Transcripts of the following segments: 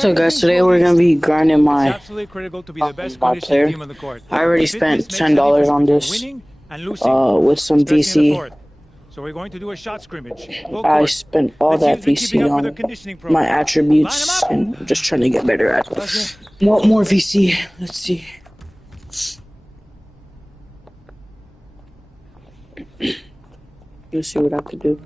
So guys, today we're gonna be grinding my absolutely critical to be the best my player. team on the court. I already spent $10 on this with some VC. So we're going to do a shot scrimmage. I spent all that VC on my attributes, and I'm just trying to get better at it. Want more VC? Let's see. Let's see what I could do.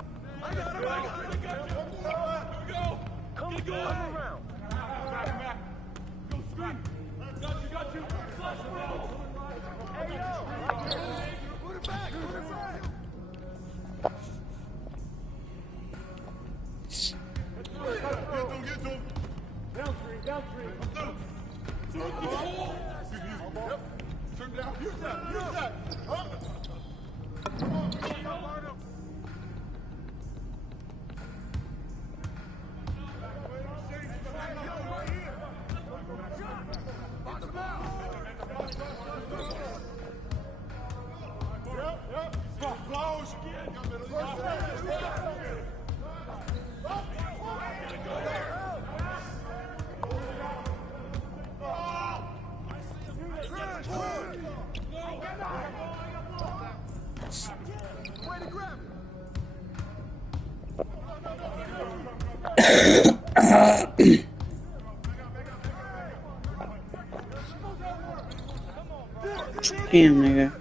Damn, nigga.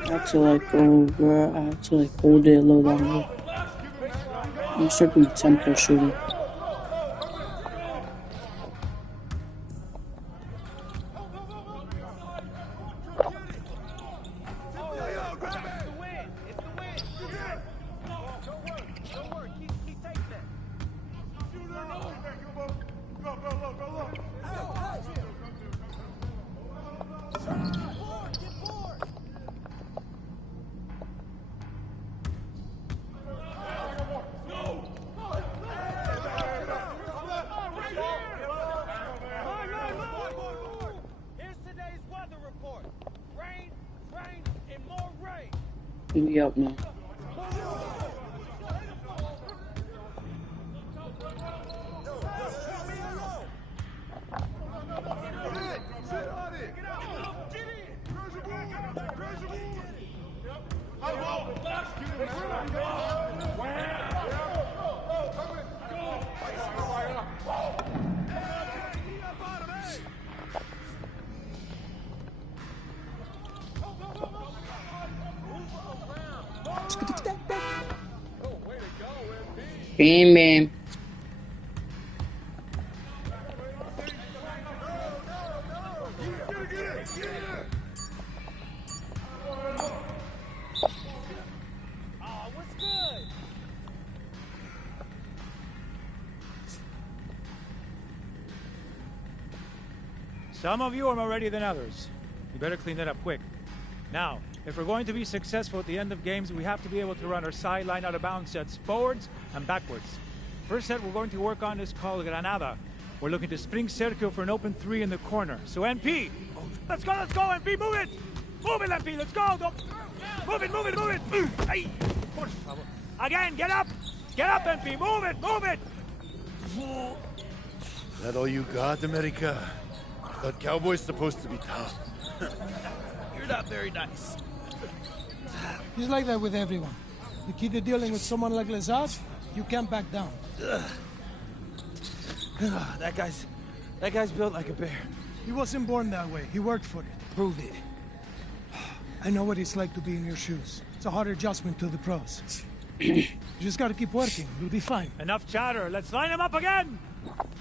I have to like go, bro. I have to like hold it a little longer. I'm strictly tempo shooting. We up now. Bam, bam. Some of you are more ready than others. You better clean that up quick. Now, if we're going to be successful at the end of games, we have to be able to run our sideline out of bounds sets forwards and backwards. First set we're going to work on is called Granada. We're looking to spring Sergio for an open three in the corner. So MP, let's go, MP, move it! Move it, MP, let's go! Move it, move it, move it! Ay, por favor. Again, get up! Get up, MP, move it! That all you got, America? That cowboy's supposed to be tough. You're not very nice. He's like that with everyone. You keep dealing with someone like Lazard, you can't back down. That guy's built like a bear. He wasn't born that way. He worked for it. Prove it. I know what it's like to be in your shoes. It's a hard adjustment to the pros. You just gotta keep working. You'll be fine. Enough chatter. Let's line him up again!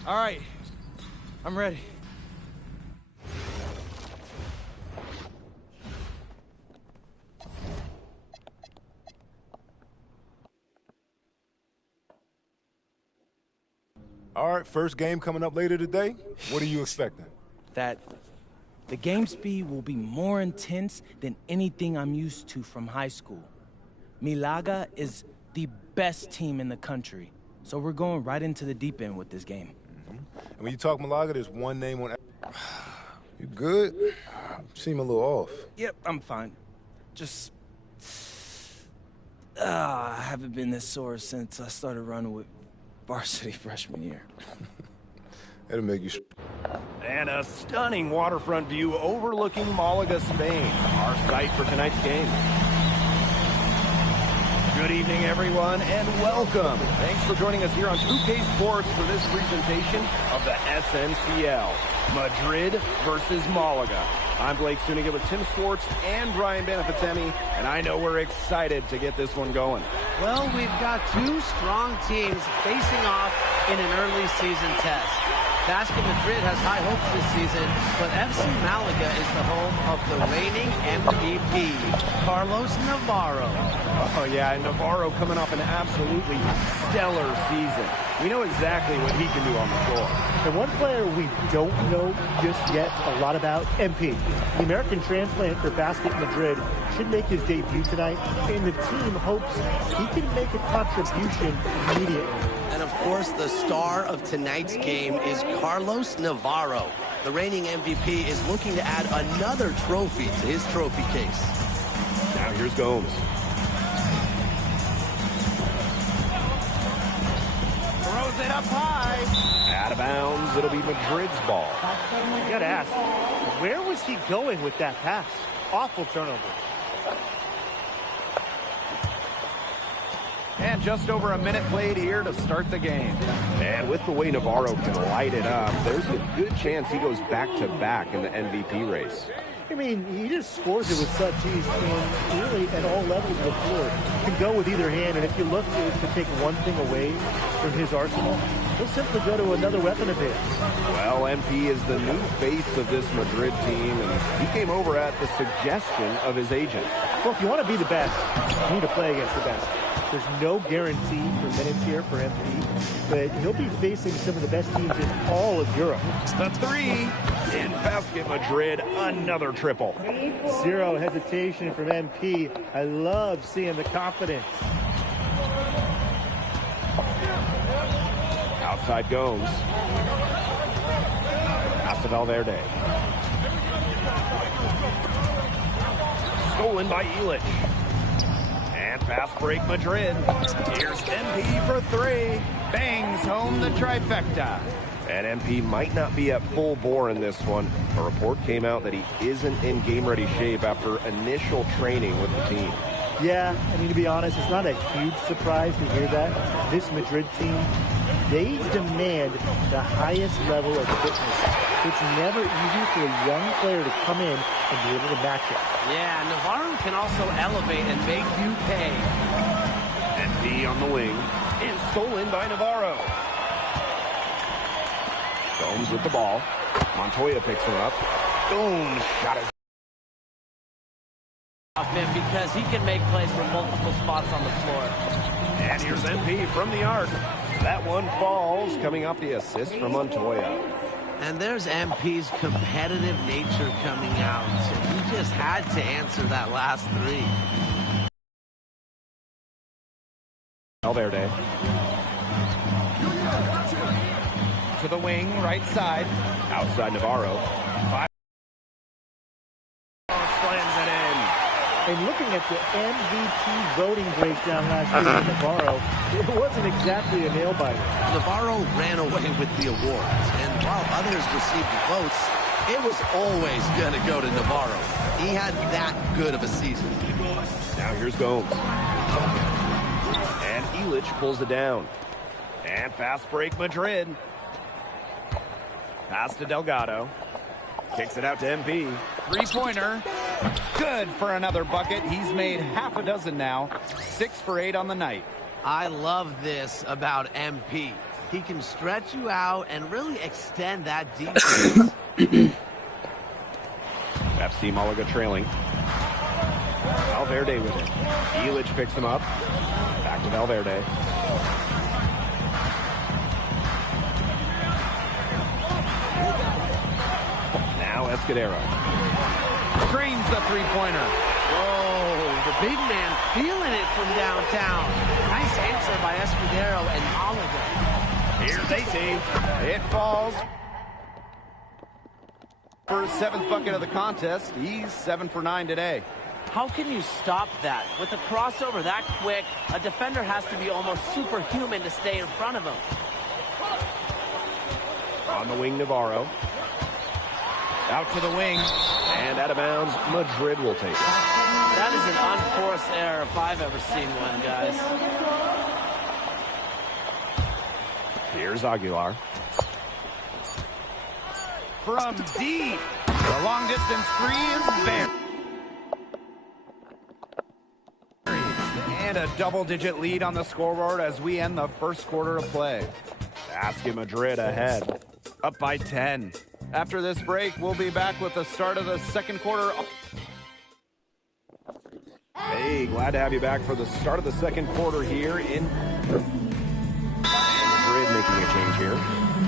All right. I'm ready. All right, first game coming up later today. What are you expecting? That the game speed will be more intense than anything I'm used to from high school. Malaga is the best team in the country. So we're going right into the deep end with this game. And when you talk Malaga, there's one name on... You good? You seem a little off. Yep, I'm fine. Just... I haven't been this sore since I started running with varsity freshman year. That'll make you... And a stunning waterfront view overlooking Malaga, Spain, our site for tonight's game. Good evening, everyone, and welcome. Thanks for joining us here on 2K Sports for this presentation of the SNCL, Madrid versus Malaga. I'm Blake Suniga with Tim Swartz and Brian Benefatemi, and I know we're excited to get this one going. Well, we've got two strong teams facing off in an early season test. Basket Madrid has high hopes this season, but FC Malaga is the home of the reigning MVP, Carlos Navarro. Oh, yeah, and Navarro coming off an absolutely stellar season. We know exactly what he can do on the floor. And one player we don't know just yet a lot about, MP. The American transplant for Basket Madrid should make his debut tonight, and the team hopes he can make a contribution immediately. And of course, the star of tonight's game is Carlos Navarro. The reigning MVP is looking to add another trophy to his trophy case. Now here's Gomes. Throws it up high. Out of bounds. It'll be Madrid's ball. You gotta ask, where was he going with that pass? Awful turnover. And just over a minute played here to start the game. And with the way Navarro can light it up, there's a good chance he goes back-to-back in the MVP race. I mean, he just scores it with such ease, and really at all levels of the floor. Can go with either hand, and if you look to take one thing away from his arsenal, he'll simply go to another weapon of his. Well, MP is the new face of this Madrid team, and he came over at the suggestion of his agent. Well, if you want to be the best, you need to play against the best. There's no guarantee for minutes here for MP, but he'll be facing some of the best teams in all of Europe. The three in Basket Madrid, another triple. Zero hesitation from MP. I love seeing the confidence. Outside Gomes. Pass to Valverde. Stolen by Illich. And fast break Madrid. Here's MP for three. Bangs home the trifecta. And MP might not be at full bore in this one. A report came out that he isn't in game-ready shape after initial training with the team. Yeah, I mean, to be honest, it's not a huge surprise to hear that. This Madrid team, they demand the highest level of fitness. It's never easy for a young player to come in and be able to match it. Yeah, Navarro can also elevate and make you pay. MP on the wing. And stolen by Navarro. Gomes with the ball. Montoya picks him up. Boom, shot is Off him because he can make plays from multiple spots on the floor. And here's MP from the arc. That one falls, coming off the assist from Montoya. And there's MP's competitive nature coming out. He just had to answer that last three. Valverde. To the wing, right side. Outside Navarro. Slams it in. And looking at the MVP voting breakdown last year for Navarro, it wasn't exactly a nail-biter. Navarro ran away with the awards, and while others received the votes, it was always going to go to Navarro. He had that good of a season. Now here's Gomes. And Illich pulls it down. And fast break Madrid. Pass to Delgado. Kicks it out to MP. Three-pointer. Good for another bucket. He's made half a dozen now. 6 for 8 on the night. I love this about MP. He can stretch you out and really extend that defense. FC Malaga trailing. Valverde with it. Illich picks him up. Back to Valverde. Now Escudero. Screens the three-pointer. Whoa, The big man feeling it from downtown. Nice answer by Escudero and Malaga. Here's AC. It falls. For his 7th bucket of the contest, he's 7 for 9 today. How can you stop that? With a crossover that quick, a defender has to be almost superhuman to stay in front of him. On the wing, Navarro. Out to the wing. And out of bounds, Madrid will take it. That is an unforced error if I've ever seen one, guys. Here's Aguilar. From deep. The long distance three is there. And a double-digit lead on the scoreboard as we end the first quarter of play. Basket Madrid ahead. Up by 10. After this break, we'll be back with the start of the second quarter. Hey, glad to have you back for the start of the second quarter here in Madrid making a change here.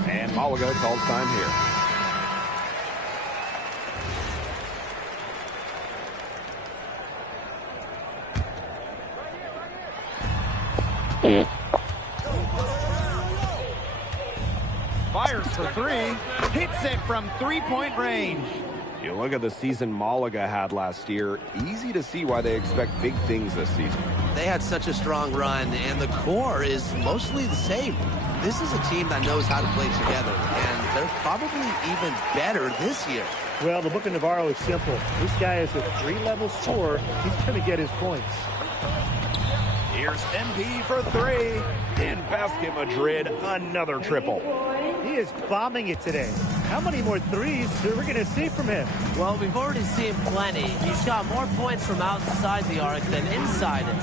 And Malaga calls time here. Fires for three. Hits it from three-point range. You look at the season Malaga had last year. Easy to see why they expect big things this season. They had such a strong run, and the core is mostly the same. This is a team that knows how to play together, and they're probably even better this year. Well, the book of Navarro is simple. This guy is a 3-level scorer. He's going to get his points. Here's MP for three. In Basket Madrid, another triple. He is bombing it today. How many more threes are we going to see from him? Well, we've already seen plenty. He's got more points from outside the arc than inside it.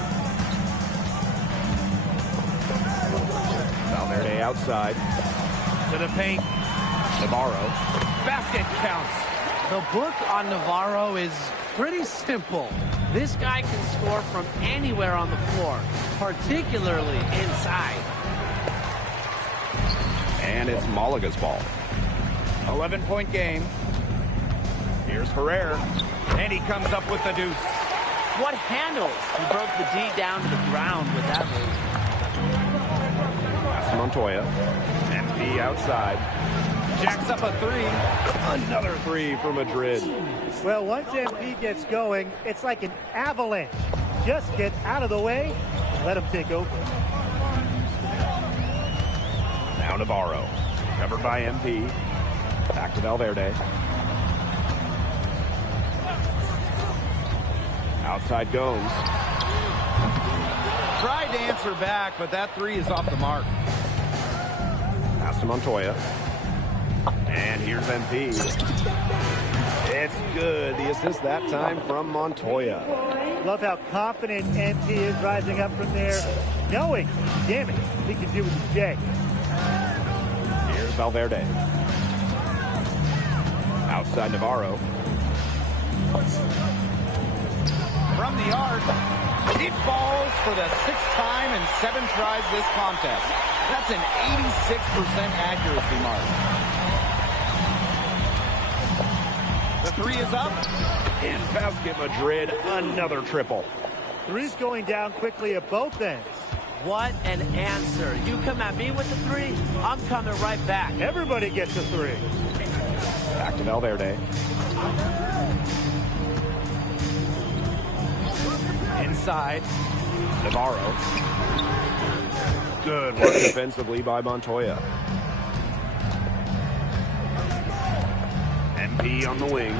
Valverde outside. To the paint. Navarro. Basket counts. The book on Navarro is pretty simple. This guy can score from anywhere on the floor, particularly inside. And it's Malaga's ball. 11-point game. Here's Ferrer. And he comes up with the deuce. What handles? He broke the D down to the ground with that move. Pass to Montoya. MP outside. Jacks up a three. Another three for Madrid. Well, once MP gets going, it's like an avalanche. Just get out of the way and let him take over. Now Navarro. Covered by MP. Back to Valverde. Outside Gomes. Tried to answer back, but that three is off the mark. Pass to Montoya. And here's MP. It's good. The assist that time from Montoya. Love how confident MP is rising up from there, knowing, damn it, he can do it with Jay. Here's Valverde. Outside Navarro. From the arc, it falls for the 6th time in 7 tries this contest. That's an 86% accuracy mark. The three is up. In Basket Madrid, another triple. Three's going down quickly at both ends. What an answer. You come at me with the three, I'm coming right back. Everybody gets a three. Back to Valverde. Inside. Navarro. Good work defensively by Montoya. MP on the wing.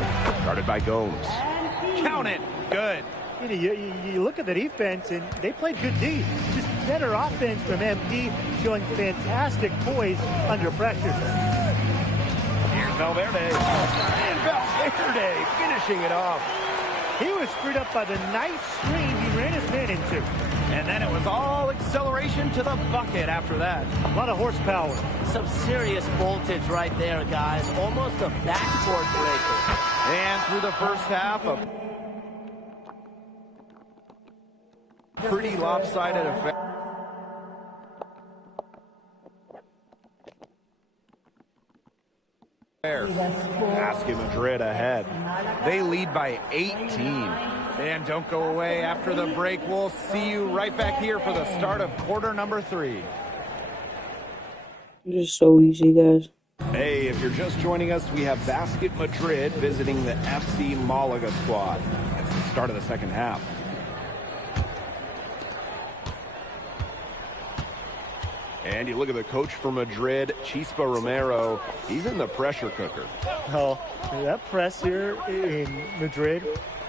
Guarded by Gomes. Count it. Good. You look at the defense, and they played good D. Just better offense from MP, showing fantastic poise under pressure. Here's Valverde. And Valverde finishing it off. He was screwed up by the nice screen he ran his man into. And then it was all acceleration to the bucket after that. A lot of horsepower. Some serious voltage right there, guys. Almost a backcourt breaker. And through the first half, a pretty lopsided affair. Basket Madrid ahead. They lead by 18. And don't go away after the break. We'll see you right back here for the start of quarter number 3. This is so easy, guys. Hey, if you're just joining us, we have Basket Madrid visiting the FC Malaga squad. It's the start of the second half. And you look at the coach for Madrid, Chispa Romero. He's in the pressure cooker. Oh, that press here in Madrid,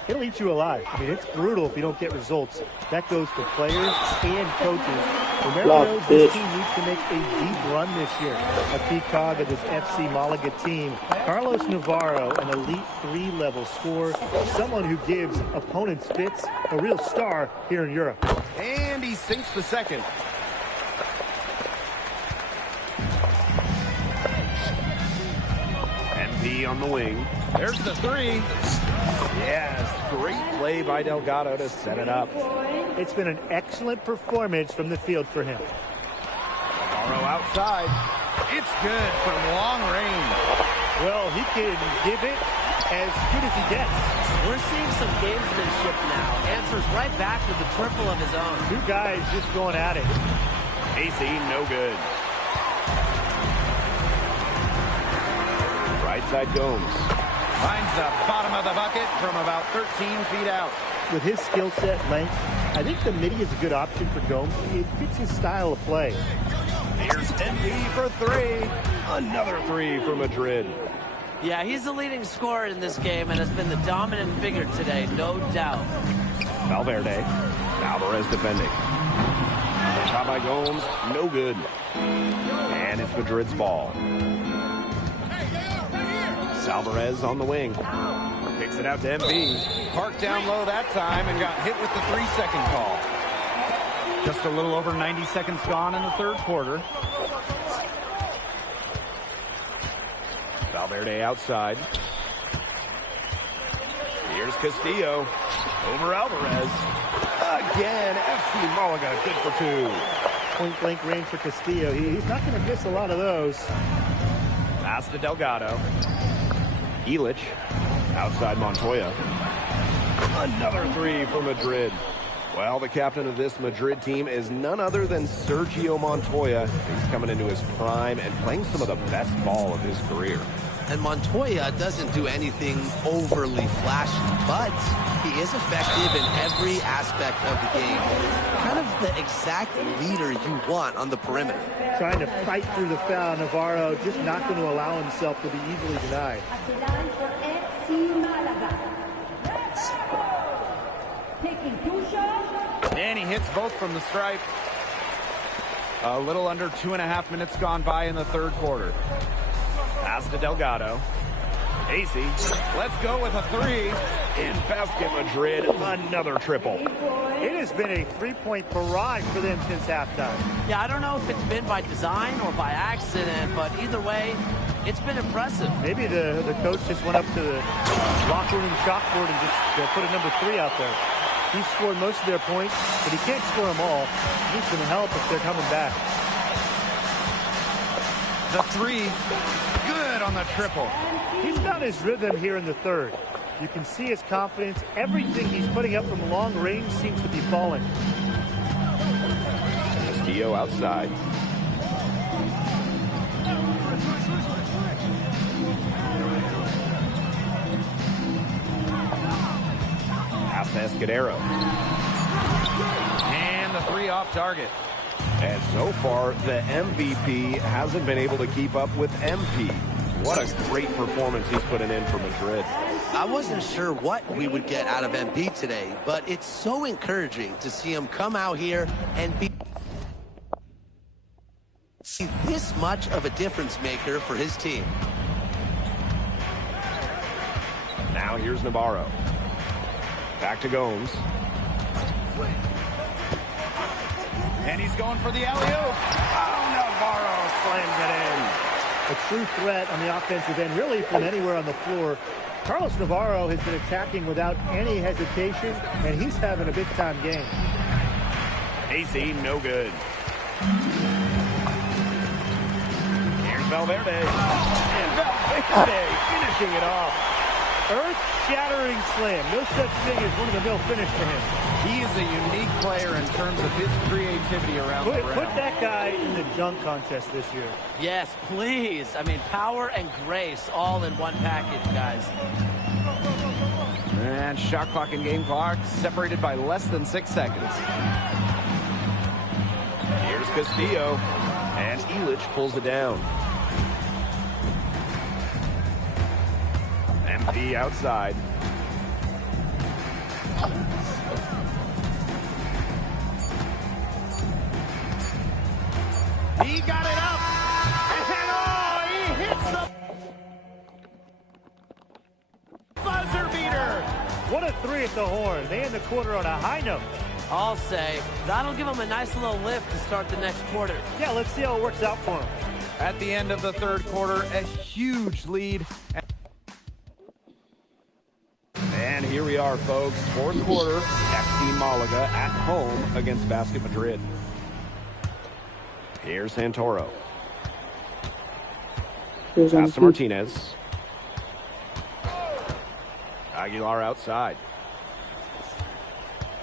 it'll eat you alive. I mean, it's brutal if you don't get results. That goes for players and coaches. Romero knows his team needs to make a deep run this year. A key cog of this FC Malaga team. Carlos Navarro, an elite 3-level scorer, someone who gives opponents fits, a real star here in Europe. And he sinks the second. MP on the wing. There's the 3. Yes, great play by Delgado to set it up. It's been an excellent performance from the field for him. Navarro outside. It's good from long range. Well, he can give it as good as he gets. We're seeing some gamesmanship now. Answers right back with the triple of his own. 2 guys just going at it. AC, no good. Right side Gomes. Finds the bottom of the bucket from about 13 feet out. With his skill set, length, I think the midi is a good option for Gomes. It fits his style of play. Here's NB for 3. Another 3 for Madrid. Yeah, he's the leading scorer in this game and has been the dominant figure today, no doubt. Valverde. Alvarez defending. Shot by Gomes. No good. And it's Madrid's ball. Alvarez on the wing. Kicks it out to MB. Parked down low that time and got hit with the 3-second call. Just a little over 90 seconds gone in the third quarter. Valverde outside. Here's Castillo. Over Alvarez. Again, FC Malaga good for 2. Point blank range for Castillo. He's not going to miss a lot of those. Pass to Delgado. Illich, outside Montoya. Another 3 for Madrid. Well, the captain of this Madrid team is none other than Sergio Montoya. He's coming into his prime and playing some of the best ball of his career. And Montoya doesn't do anything overly flashy, but he is effective in every aspect of the game. Kind of the exact leader you want on the perimeter. Trying to fight through the foul. Navarro just not going to allow himself to be easily denied. And he hits both from the stripe. A little under 2.5 minutes gone by in the third quarter. Pass to Delgado. AC, let's go with a 3. In Basket Madrid, another triple. It has been a 3-point barrage for them since halftime. Yeah, I don't know if it's been by design or by accident, but either way, it's been impressive. Maybe the coach just went up to the locker room chalkboard and just put a number 3 out there. He scored most of their points, but he can't score them all. He needs some help if they're coming back. The 3, good on the triple. He's found his rhythm here in the third. You can see his confidence. Everything he's putting up from long range seems to be falling. Castillo outside. Pass to Escudero. And the 3 off target. And so far, the MVP hasn't been able to keep up with MP. What a great performance he's putting in for Madrid. I wasn't sure what we would get out of MP today, but it's so encouraging to see him come out here and be this much of a difference maker for his team. Now here's Navarro. Back to Gomes. And he's going for the alley-oop. Oh, Navarro slams it in. A true threat on the offensive end, really from anywhere on the floor. Carlos Navarro has been attacking without any hesitation, and he's having a big-time game. AC, no good. Here's Valverde. And Valverde finishing it off. Earth-shattering slam. No such thing as run-of-the-mill finish for him. He is a unique player in terms of his creativity around the rim. Put that guy in the dunk contest this year. Yes, please. I mean, power and grace all in one package, guys. And shot clock and game clock separated by less than 6 seconds. Here's Castillo, and Elich pulls it down. MP outside. He got it up, and oh, he hits the buzzer beater. What a three at the horn. They end the quarter on a high note. I'll say, that'll give them a nice little lift to start the next quarter. Yeah, let's see how it works out for them. At the end of the third quarter, a huge lead. And here we are, folks. Fourth quarter, FC Malaga at home against Basket Madrid. Here's Santoro. Pass to Martinez. Aguilar outside.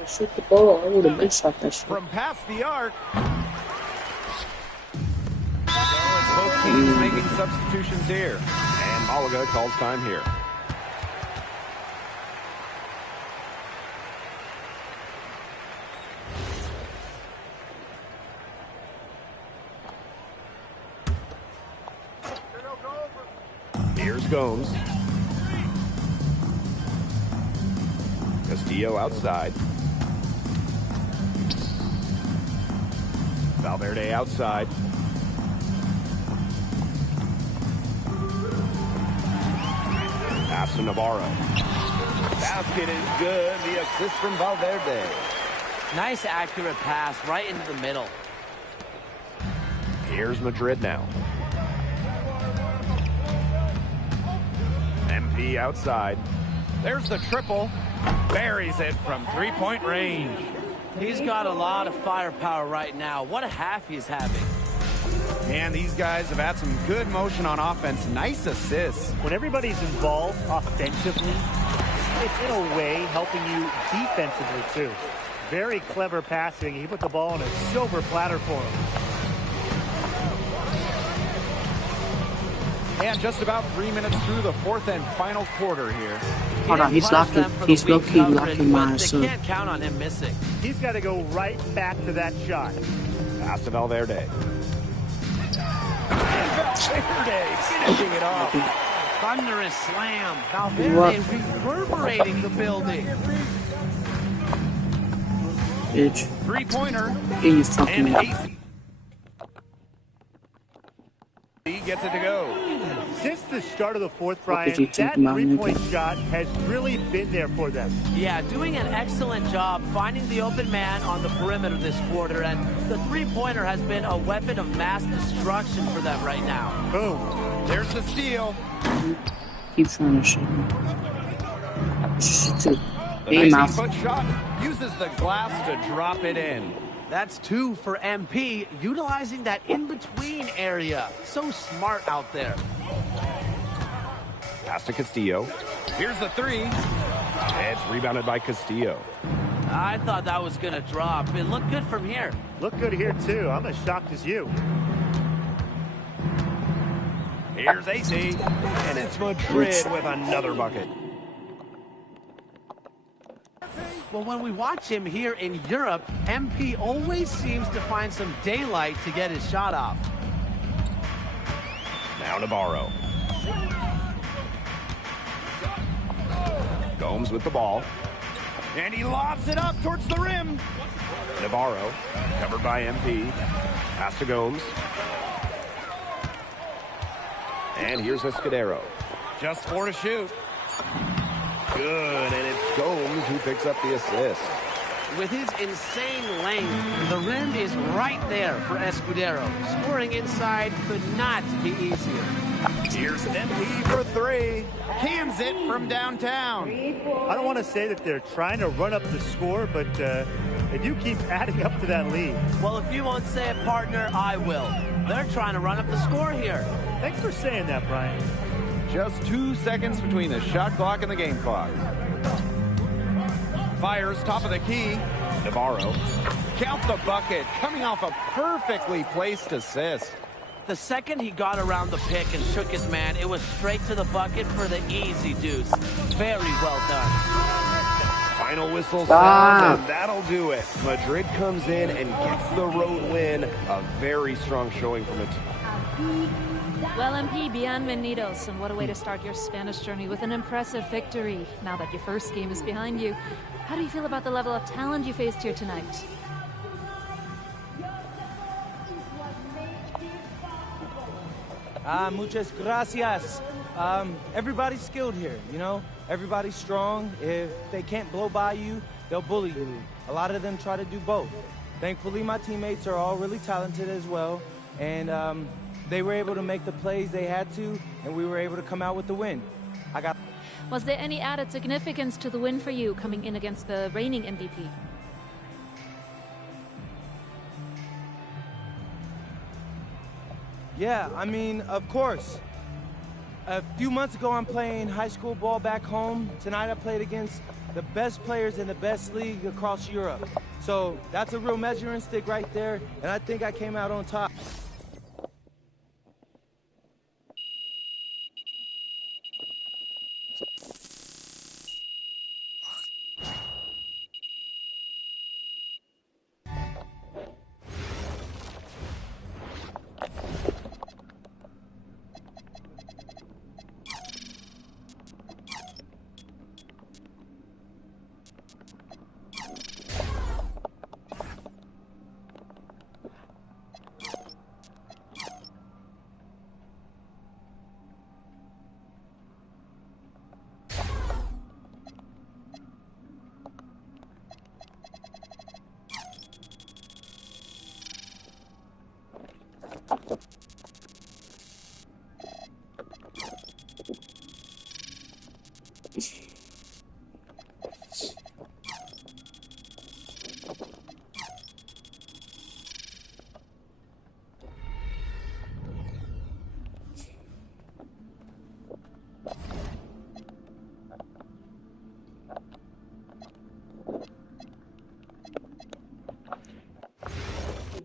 Shoot the ball. I would have been shot that shit. From past the arc. Both teams making substitutions here. And Malaga calls time here. Here's Gomes. Castillo outside. Valverde outside. Pass to Navarro. Basket is good. The assist from Valverde. Nice accurate pass right into the middle. Here's Madrid now. MP outside. There's the triple. Buries it from three-point range. He's got a lot of firepower right now. What a half he's having. And these guys have had some good motion on offense. Nice assists. When everybody's involved offensively, it's in a way helping you defensively too. Very clever passing. He put the ball on a silver platter for him. And just about 3 minutes through the fourth and final quarter here. Hold on, he's locking. He's low-key locking mine. So they can't count on him missing. He's got to go right back to that shot. Pass to Valverde. Valverde finishing it off. Thunderous slam. Valverde reverberating the building. Bitch. Three-pointer. You fucking and up. He gets it to go. Since the start of the fourth, Brian, that three-point shot has really been there for them. Yeah, doing an excellent job finding the open man on the perimeter this quarter, and the three-pointer has been a weapon of mass destruction for them right now. Boom. There's the steal. Keep trying to shoot. The 19-foot shot uses the glass to drop it in. That's 2 for MP, utilizing that in-between area. So smart out there. Pass to Castillo. Here's the three. It's rebounded by Castillo. I thought that was going to drop. It looked good from here. Look good here, too. I'm as shocked as you. Here's AC. And it's Madrid with another bucket. Well, when we watch him here in Europe, MP always seems to find some daylight to get his shot off. Now Navarro. Gomes with the ball. And he lobs it up towards the rim. Navarro, covered by MP. Pass to Gomes. And here's Escudero. Just 4 to shoot. Good, and it's Gomes who picks up the assist. With his insane length, the rim is right there for Escudero. Scoring inside could not be easier. Here's MP for 3. Cans it from downtown. I don't want to say that they're trying to run up the score, but they do keep adding up to that lead. Well, if you won't say it, partner, I will. They're trying to run up the score here. Thanks for saying that, Brian. Just 2 seconds between the shot clock and the game clock. Fires top of the key. Navarro. Count the bucket, coming off a perfectly placed assist. The second he got around the pick and shook his man, it was straight to the bucket for the easy deuce. Very well done. Final whistle sounds, and that'll do it. Madrid comes in and gets the road win. A very strong showing from it. Well, MP, bienvenidos, and what a way to start your Spanish journey with an impressive victory. Now that your first game is behind you, how do you feel about the level of talent you faced here tonight? Muchas gracias. Everybody's skilled here, you know? Everybody's strong. If they can't blow by you, they'll bully you. A lot of them try to do both. Thankfully, my teammates are all really talented as well, and they were able to make the plays they had to, and we were able to come out with the win. Was there any added significance to the win for you coming in against the reigning MVP? Yeah, I mean, of course. A few months ago, I'm playing high school ball back home. Tonight, I played against the best players in the best league across Europe. So that's a real measuring stick right there, and I think I came out on top.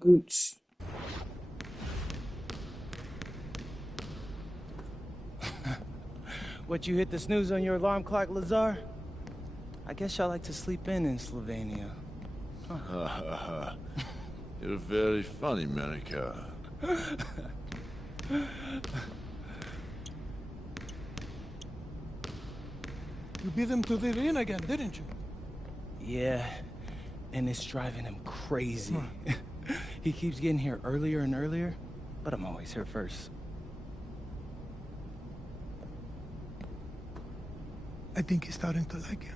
Gooch. What, you hit the snooze on your alarm clock, Lazar? I guess y'all like to sleep in Slovenia. Huh. You're very funny, Monica. You beat him to the arena again, didn't you? Yeah, and it's driving him crazy. He keeps getting here earlier and earlier, but I'm always here first. I think he's starting to like you.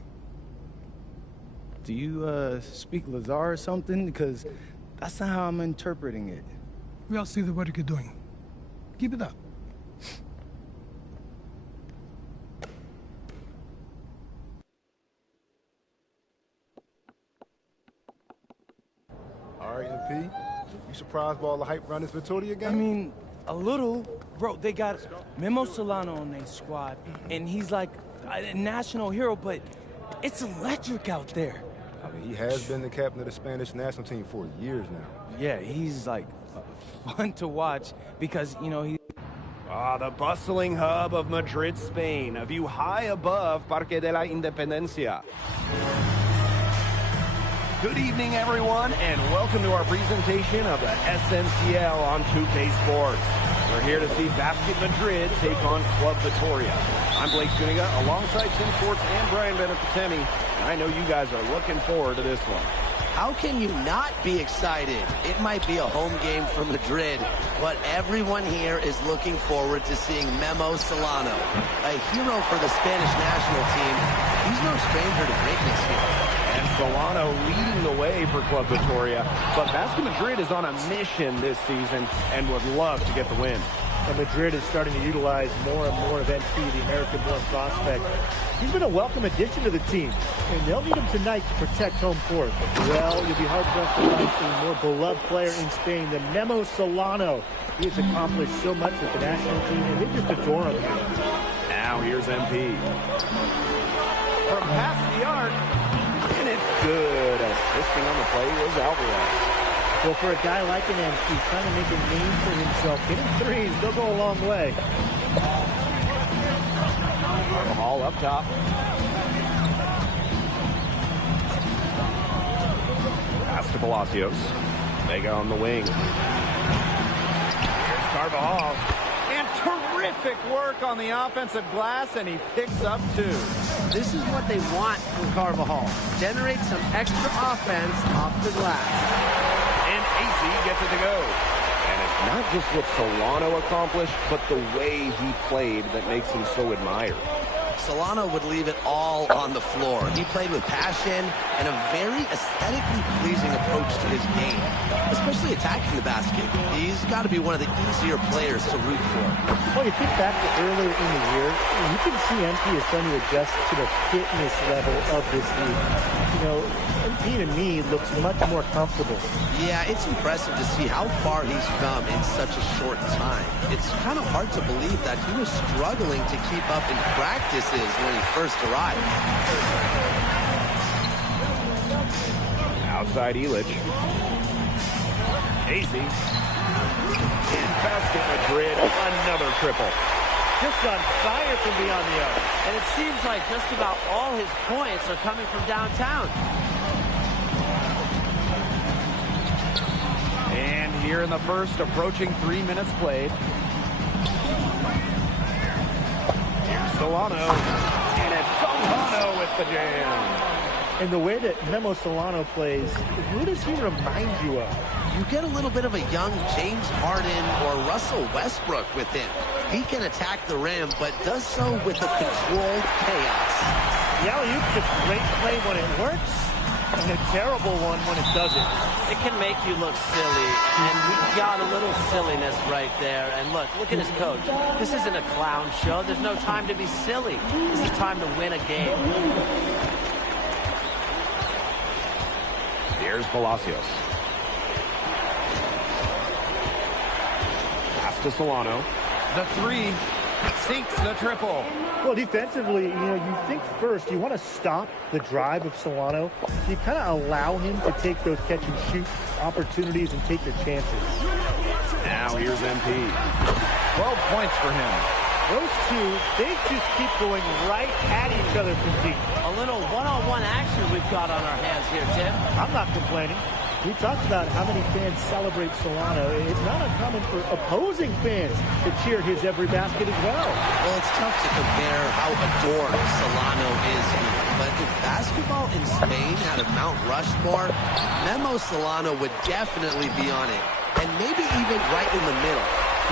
Do you, speak Lazar or something? Because that's not how I'm interpreting it. We all see the work you're doing. Keep it up. All right, MP. You surprised by all the hype around this Vitoria game? I mean, a little. Bro, they got Memo Solano on their squad, and he's like a national hero, but it's electric out there. I mean, he has been the captain of the Spanish national team for years now. Yeah, he's like fun to watch because, you know, he... The bustling hub of Madrid, Spain, a view high above Parque de la Independencia. Good evening, everyone, and welcome to our presentation of the SNCL on 2K Sports. We're here to see Basket Madrid take on Club Vitoria. I'm Blake Zuniga, alongside Tim Sports and Brian Benefitemi, and I know you guys are looking forward to this one. How can you not be excited? It might be a home game for Madrid, but everyone here is looking forward to seeing Memo Solano, a hero for the Spanish national team. He's no stranger to greatness here. And Solano leading the way for Club Vitoria, but Basket Madrid is on a mission this season and would love to get the win. And Madrid is starting to utilize more and more of NP, the American-born prospect. He's been a welcome addition to the team, and they'll need him tonight to protect home court. Well, you'll be hard-pressed to find a more beloved player in Spain than Memo Solano. He has accomplished so much with the national team, and they just adore him here. Now here's MP. From past the arc, and it's good. Assisting on the play was Alvarez. Well, for a guy like an MP trying to make a name for himself, hitting threes, they'll go a long way. Hall up top. Pass to Palacios. Vega on the wing. Here's Carvajal. And terrific work on the offensive glass, and he picks up 2. This is what they want from Carvajal. Generate some extra offense off the glass. And AC gets it to go. And it's not just what Solano accomplished, but the way he played that makes him so admired. Solano would leave it all on the floor. He played with passion and a very aesthetically pleasing approach to his game, especially attacking the basket. He's got to be one of the easier players to root for. Well, you think back to earlier in the year, you can see MP is trying to adjust to the fitness level of this league. You know, MP to me looks much more comfortable. Yeah, it's impressive to see how far he's come in such a short time. It's kind of hard to believe that he was struggling to keep up in practices when he first arrived. Outside Illich. AC. In basket Madrid, another triple. Just on fire from beyond the arc. And it seems like just about all his points are coming from downtown. And here in the first, approaching 3 minutes played. Here's Solano. And it's Solano with the jam. And the way that Memo Solano plays, who does he remind you of? You get a little bit of a young James Harden or Russell Westbrook with him. He can attack the rim, but does so with a controlled chaos. The alley-oop's a great play when it works, and a terrible one when it doesn't. It can make you look silly, and we got a little silliness right there. And look at his coach. This isn't a clown show. There's no time to be silly. This is time to win a game. Here's Palacios. Pass to Solano. The 3 sinks the triple. Well, defensively, you know, you think first you want to stop the drive of Solano. You kind of allow him to take those catch-and-shoot opportunities and take the chances. Now here's MP. 12 points for him. Those two, they just keep going right at each other from deep. A little one-on-one action we've got on our hands here, Tim. I'm not complaining. We talked about how many fans celebrate Solano. It's not uncommon for opposing fans to cheer his every basket as well. Well, it's tough to compare how adored Solano is here. But if basketball in Spain had a Mount Rushmore, Memo Solano would definitely be on it. And maybe even right in the middle.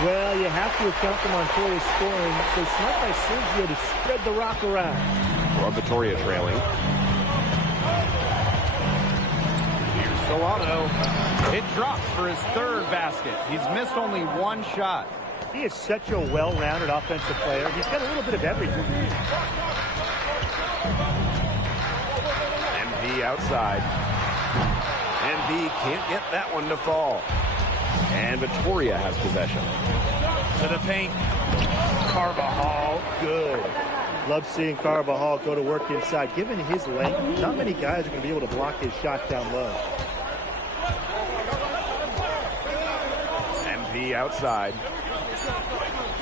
Well, you have to account for Montoya's scoring, so smart by Sergio to spread the rock around. Club Vitoria trailing. Here's Solano. It drops for his 3rd basket. He's missed only 1 shot. He is such a well-rounded offensive player. He's got a little bit of everything. MP outside. MP can't get that one to fall. And Vitoria has possession. To the paint. Carvajal, good. Love seeing Carvajal go to work inside. Given his length, not many guys are going to be able to block his shot down low. MP outside.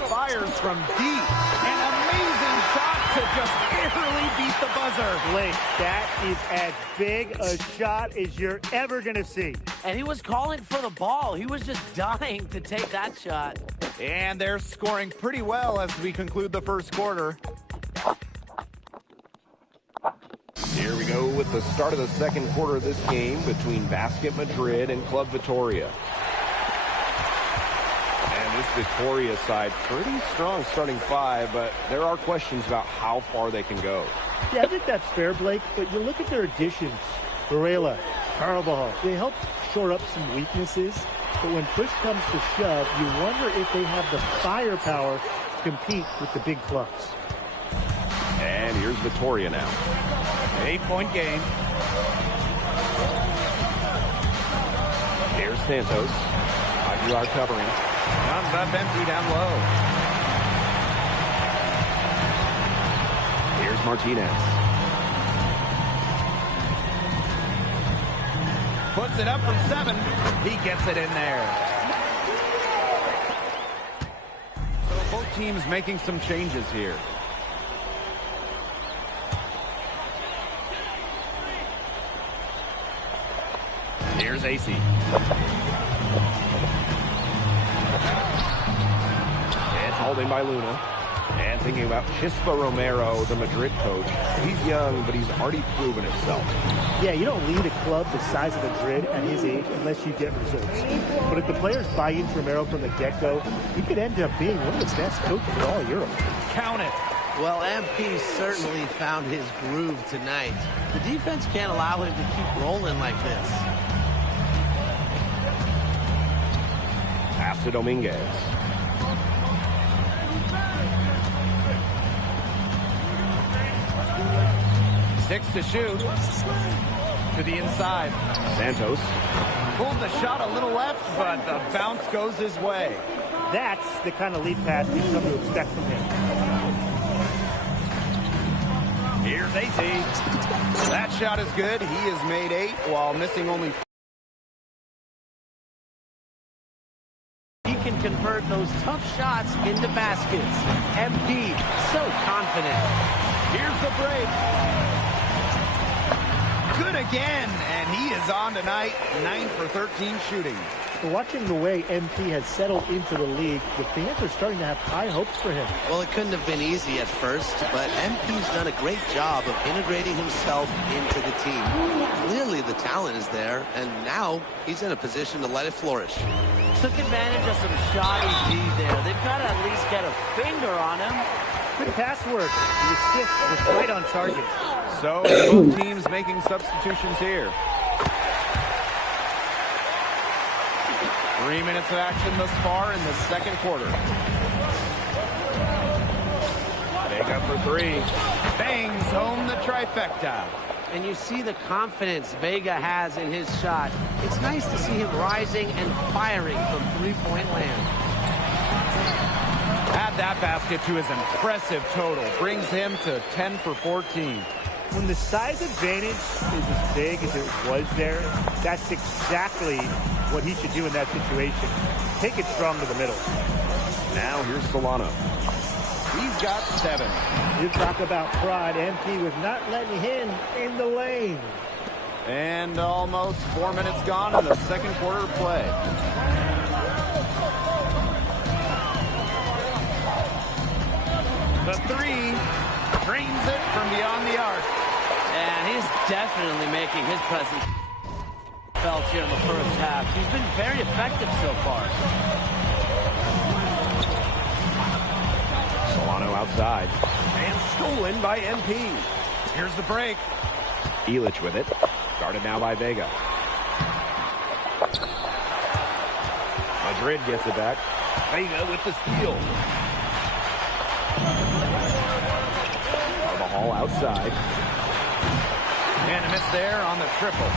Fires from deep. An amazing shot to just barely beat the buzzer. Blake, that is as big a shot as you're ever going to see. And he was calling for the ball. He was just dying to take that shot. And they're scoring pretty well as we conclude the first quarter. Here we go with the start of the second quarter of this game between Basket Madrid and Club Vitoria. And this Vitoria side, pretty strong starting 5, but there are questions about how far they can go. Yeah, I think that's fair, Blake, but you look at their additions. Varela, Carvajal, they help shore up some weaknesses, but when push comes to shove, you wonder if they have the firepower to compete with the big clubs. And here's Vitoria now. 8-point game. Here's Santos. Aguilar covering. Comes up empty down low. Here's Martinez. Puts it up from 7. He gets it in there. So both teams making some changes here. Here's AC. It's hauled in by Luna. And thinking about Chispa Romero, the Madrid coach. He's young, but he's already proven himself. Yeah, you don't lead a club the size of Madrid at his age unless you get results. But if the players buy into Romero from the get-go, he could end up being one of the best coaches in all Europe. Count it. Well, MP certainly found his groove tonight. The defense can't allow him to keep rolling like this. Pass to Dominguez. 6 to shoot. To the inside. Santos. Pulled the shot a little left, but the bounce goes his way. That's the kind of lead pass we've come to expect from him. Here's AC. That shot is good. He has made 8 while missing only 4. He can convert those tough shots into baskets. MP, so confident. Here's the break. Good again, and he is on tonight. 9 for 13 shooting. But watching the way MP has settled into the league, the fans are starting to have high hopes for him. Well, it couldn't have been easy at first, but MP's done a great job of integrating himself into the team. Clearly the talent is there, and now he's in a position to let it flourish. Took advantage of some shoddy D there. They've got to at least get a finger on him. Good pass work. The assist was right on target. So both teams making substitutions here. 3 minutes of action thus far in the second quarter. Vega for 3. Bangs home the trifecta. And you see the confidence Vega has in his shot. It's nice to see him rising and firing from three-point land. Add that basket to his impressive total. Brings him to 10 for 14. When the size advantage is as big as it was there, that's exactly what he should do in that situation. Take it strong to the middle. Now here's Solano. He's got 7. You talk about pride. MP was not letting him in the lane. And almost 4 minutes gone in the second quarter of play. The 3 drains it from beyond the arc. And he's definitely making his presence felt here in the first half. He's been very effective so far. Solano outside. And stolen by MP. Here's the break. Illich with it. Guarded now by Vega. Madrid gets it back. Vega with the steal. All outside. And a miss there on the triple.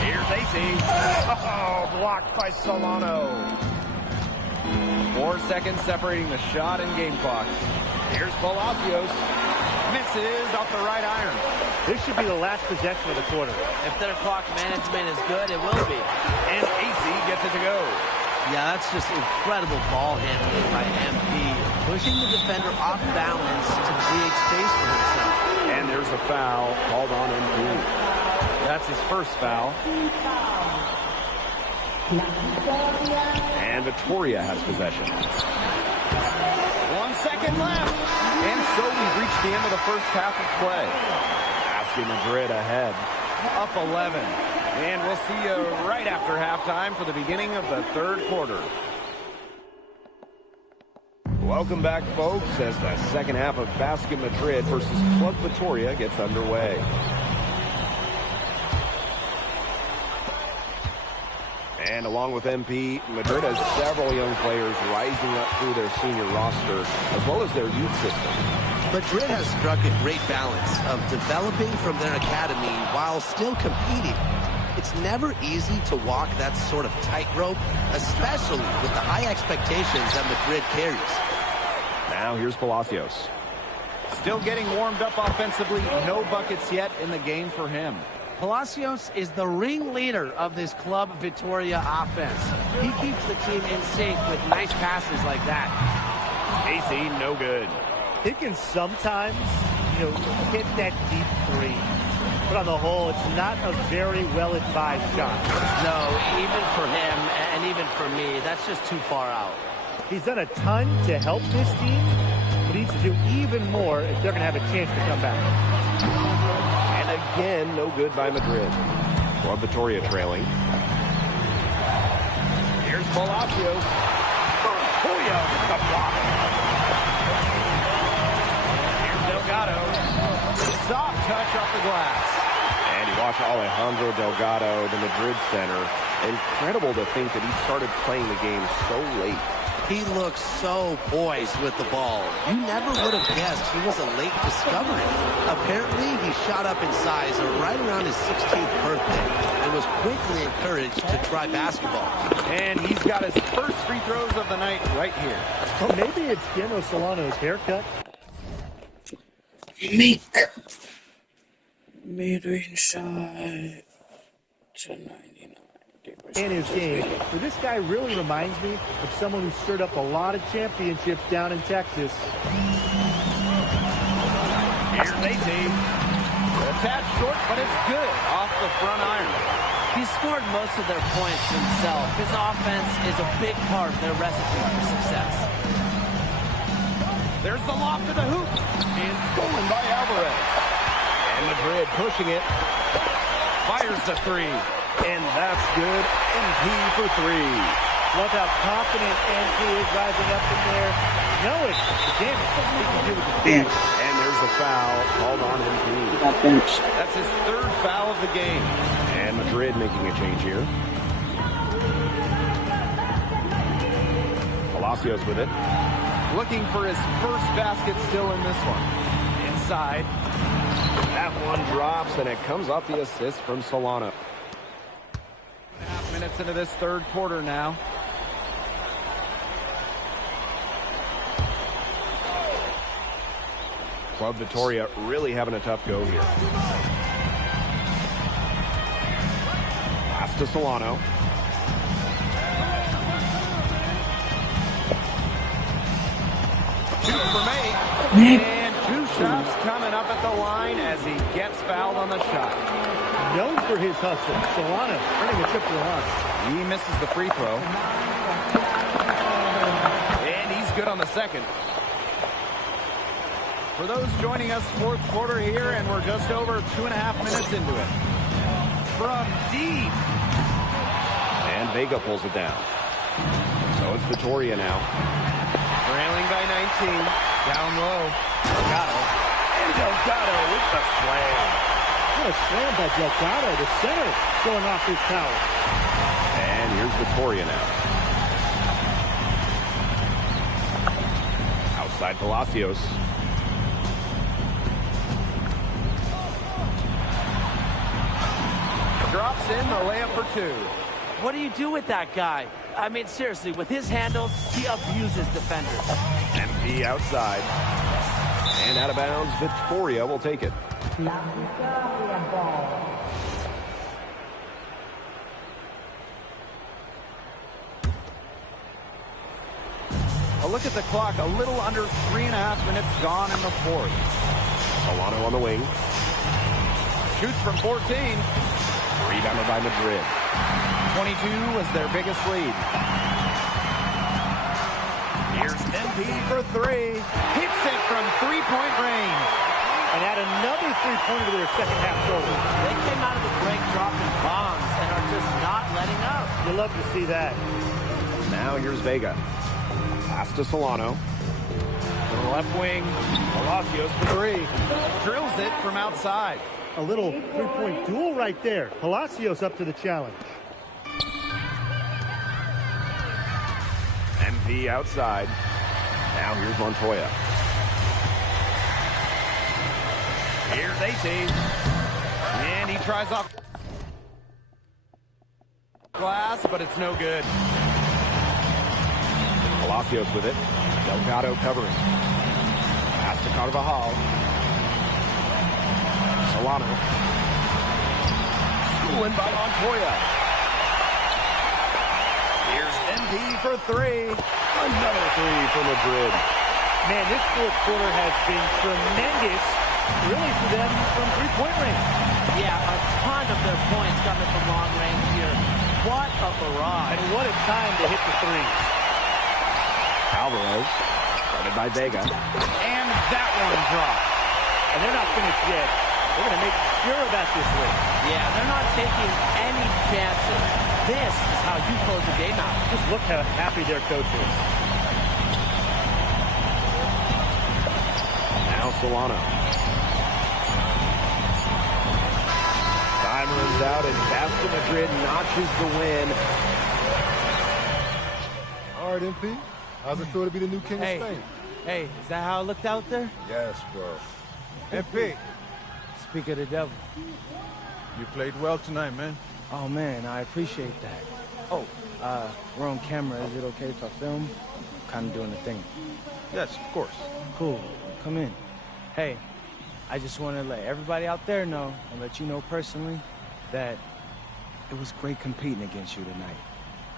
Here's AC. Oh, blocked by Solano. 4 seconds separating the shot and game clocks. Here's Palacios. Misses off the right iron. This should be the last possession of the quarter. If their clock management is good, it will be. And AC gets it to go. Yeah, that's just incredible ball handling by MP. Pushing the defender off balance to create space for himself. And there's a foul called on MP. That's his first foul. And Victoria has possession. 1 second left. And so we've reached the end of the first half of play. Basket Madrid ahead. Up 11. And we'll see you right after halftime for the beginning of the third quarter. Welcome back, folks, as the second half of Basket Madrid versus Club Vitoria gets underway. And along with MP, Madrid has several young players rising up through their senior roster, as well as their youth system. Madrid has struck a great balance of developing from their academy while still competing. It's never easy to walk that sort of tightrope, especially with the high expectations that Madrid carries. Now here's Palacios. Still getting warmed up offensively. No buckets yet in the game for him. Palacios is the ringleader of this Club Vitoria offense. He keeps the team in sync with nice passes like that. AC, no good. He can sometimes, hit that deep three. But on the whole, it's not a very well-advised shot. No, even for him and even for me, that's just too far out. He's done a ton to help this team, but he needs to do even more if they're going to have a chance to come back. And again, no good by Madrid. Club Vitoria trailing. Here's Palacios. Montoya with the block. Here's Delgado. Soft touch off the glass. And you watch Alejandro Delgado, the Madrid center. Incredible to think that he started playing the game so late. He looks so poised with the ball. You never would have guessed he was a late discovery. Apparently, he shot up in size right around his 16th birthday and was quickly encouraged to try basketball. And he's got his first free throws of the night right here. Well, maybe it's Guillermo Solano's haircut. Make mid-range shot to 99. In his game, but this guy really reminds me of someone who stirred up a lot of championships down in Texas. Here's AC. Attached short, but it's good off the front iron. He scored most of their points himself. His offense is a big part of their recipe for success. There's the lob to the hoop. And stolen by Alvarez. And Madrid pushing it. Fires the three. And that's good. MP for three. Love how confident MP is rising up in there. Knowing the damage he can do with the bench. And there's a foul called on MP. Got benched. That's his third foul of the game. And Madrid making a change here. Palacios with it. Looking for his first basket still in this one. Inside. That one drops, and it comes off the assist from Solano. 2.5 minutes into this third quarter now. Club Vitoria really having a tough go here. Pass to Solano. Shoots for May. And two shots coming up at the line as he gets fouled on the shot. Known for his hustle, Solano earning a trip to the line. He misses the free throw. And he's good on the second. For those joining us, fourth quarter here, and we're just over 2.5 minutes into it. From deep. And Vega pulls it down. So it's Vitoria now. Trailing by 19. Down low. Delgado. And Delgado with the slam. What a slam by Delgado. The center showing off his power. And here's Vitoria now. Outside Palacios. Drops in the layup for two. What do you do with that guy? I mean, seriously, with his handles, he abuses defenders. MP outside. And out of bounds, Vitoria will take it. A look at the clock, a little under 3.5 minutes gone in the fourth. Solano on the wing. Shoots from 14. Rebounded by Madrid. 22 was their biggest lead. Here's MP for three. Hits it from three-point range. And add another three-pointer to their second half total. They came out of the break dropping bombs and are just not letting up. You love to see that. Now here's Vega. Pass to Solano. To the left wing. Palacios for three. Drills it from outside. A little three-point duel right there. Palacios up to the challenge. MP outside. Now here's Montoya. Here's AC. And he tries off glass, but it's no good. Palacios with it. Delgado covering. to Carvajal. Solano. Stolen by Montoya. Here's MP for three. Another three for Madrid. Man, this fourth quarter has been tremendous, really, for them from three-point range. Yeah, a ton of their points coming from long range here. What a barrage. And what a time to hit the threes. Alvarez, guarded by Vega. And that one drops. And they're not finished yet. They're going to make sure about this win. Yeah, they're not taking any chances. This is how you close the game out. Just look how happy their coach is. Now Solano. Time runs out and Basket Madrid notches the win. All right, MP. How's it feel to be the new king of Spain? Hey, is that how it looked out there? Yes, bro. MP, Speak of the devil. you played well tonight, man. Oh, man, I appreciate that. Oh, we're on camera. Is it okay if I film? I'm kind of doing a thing. Yes, of course. Cool. Come in. Hey, I just want to let everybody out there know and let you know personally that it was great competing against you tonight.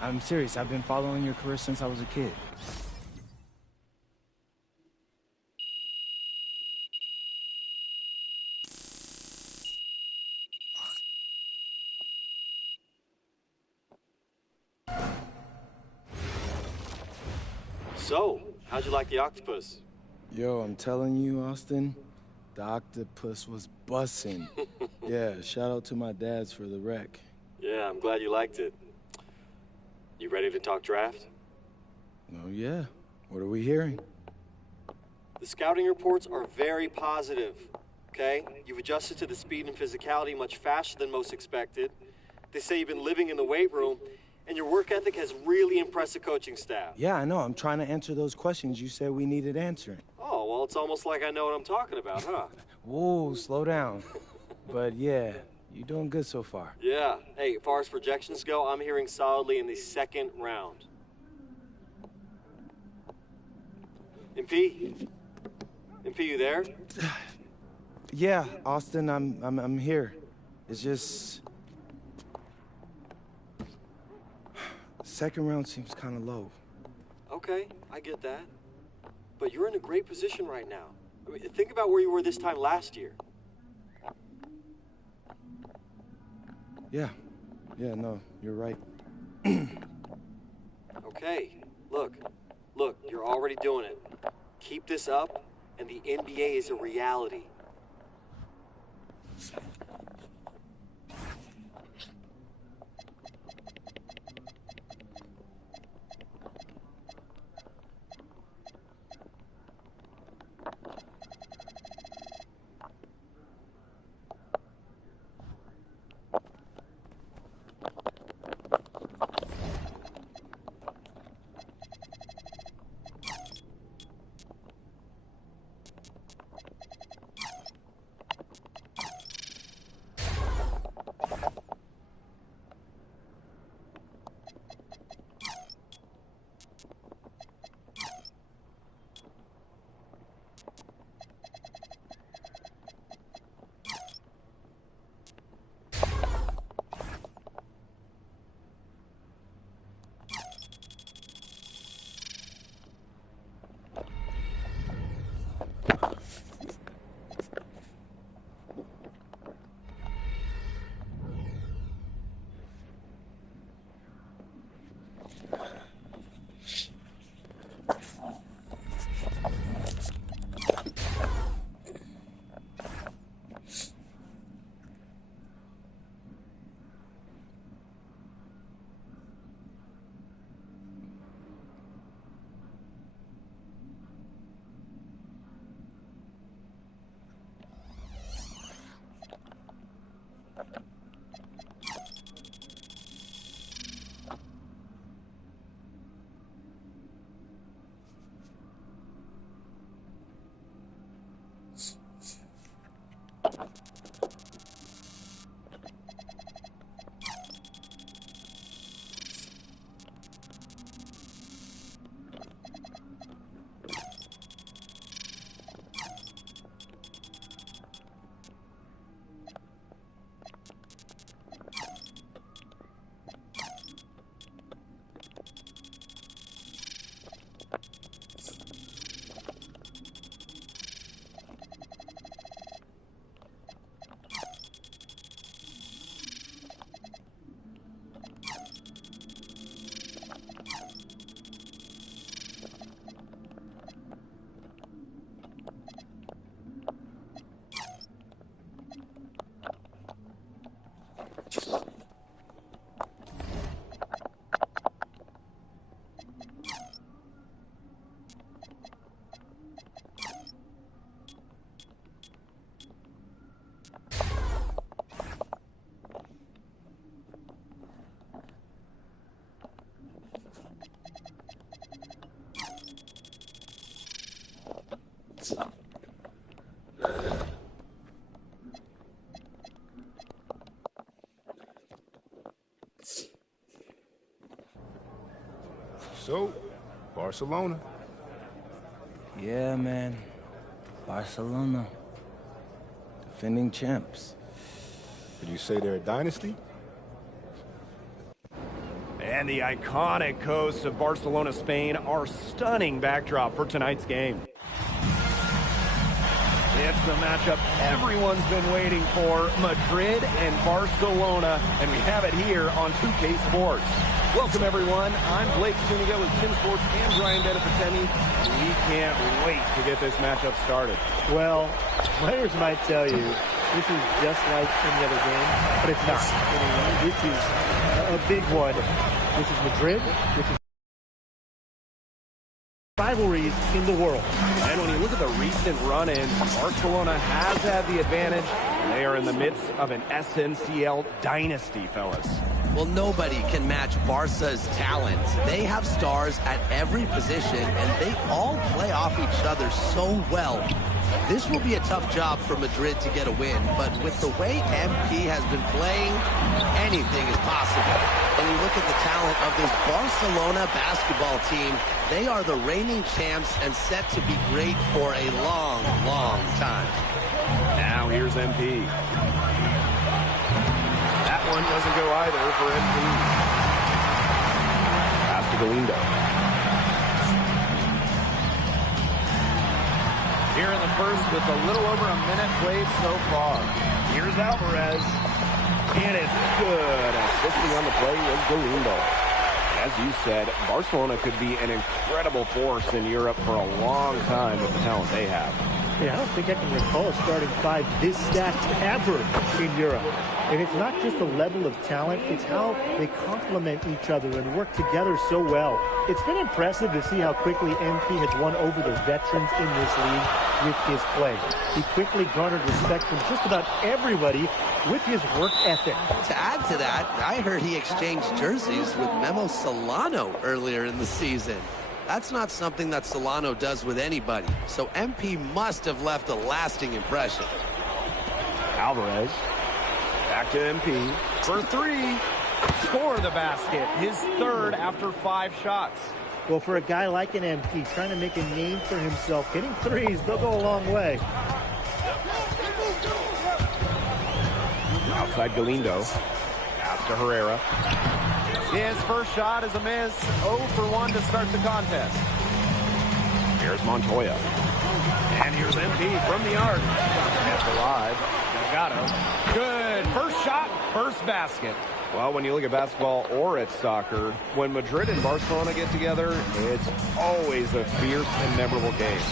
I'm serious. I've been following your career since I was a kid. So, how'd you like the octopus? Yo, I'm telling you, Austin, the octopus was bussin'. Yeah, shout out to my dads for the wreck. Yeah, I'm glad you liked it. You ready to talk draft? Oh, yeah. What are we hearing? The scouting reports are very positive, okay? You've adjusted to the speed and physicality much faster than most expected. They say you've been living in the weight room, and your work ethic has really impressed the coaching staff. Yeah, I know. I'm trying to answer those questions you said we needed answering. Oh, well, it's almost like I know what I'm talking about, huh? Whoa, slow down. But yeah, you're doing good so far. Yeah. Hey, as far as projections go, I'm hearing solidly in the second round. MP? MP, you there? Yeah, Austin, I'm here. It's just... Second round seems kind of low. Okay, I get that. But you're in a great position right now. I mean, think about where you were this time last year. Yeah, no, you're right. Okay, look, you're already doing it. Keep this up, and the NBA is a reality. So, Barcelona. Yeah, man. Barcelona. Defending champs. Would you say they're a dynasty? And the iconic coast of Barcelona, Spain, our stunning backdrop for tonight's game. It's the matchup everyone's been waiting for, Madrid and Barcelona, and we have it here on 2K Sports. Welcome, everyone. I'm Blake Suniga with Tim Sports and Brian Benefitemi. We can't wait to get this matchup started. Well, players might tell you this is just like any other game, but it's not. This is a big one. This is Madrid. This is rivalries in the world. And when you look at the recent run-ins, Barcelona has had the advantage. They are in the midst of an SNCL dynasty, fellas. Well, nobody can match Barca's talent. They have stars at every position, and they all play off each other so well. This will be a tough job for Madrid to get a win, but with the way MP has been playing, anything is possible. And you look at the talent of this Barcelona basketball team, they are the reigning champs and set to be great for a long, long time. Now here's MP. That one doesn't go either for MP. Pass to Galindo. Here in the first with a little over a minute played so far. Here's Alvarez. And it's good. Assisting on the play was Galindo. As you said, Barcelona could be an incredible force in Europe for a long time with the talent they have. Yeah, I don't think I can recall starting five this stacked ever in Europe. And it's not just the level of talent, it's how they complement each other and work together so well. It's been impressive to see how quickly MP has won over the veterans in this league with his play. He quickly garnered respect from just about everybody with his work ethic. To add to that, I heard he exchanged jerseys with Memo Solano earlier in the season. That's not something that Solano does with anybody, so MP must have left a lasting impression. Alvarez, back to MP for three. Score the basket, his third after 5 shots. Well, for a guy like an MP trying to make a name for himself, hitting threes, they'll go a long way. Outside Galindo, pass to Herrera. His first shot is a miss. 0 for 1 to start the contest. Here's Montoya. And here's MP from the arc. Kept alive. Delgado. Good. First shot, first basket. Well, when you look at basketball or at soccer, when Madrid and Barcelona get together, it's always a fierce and memorable game.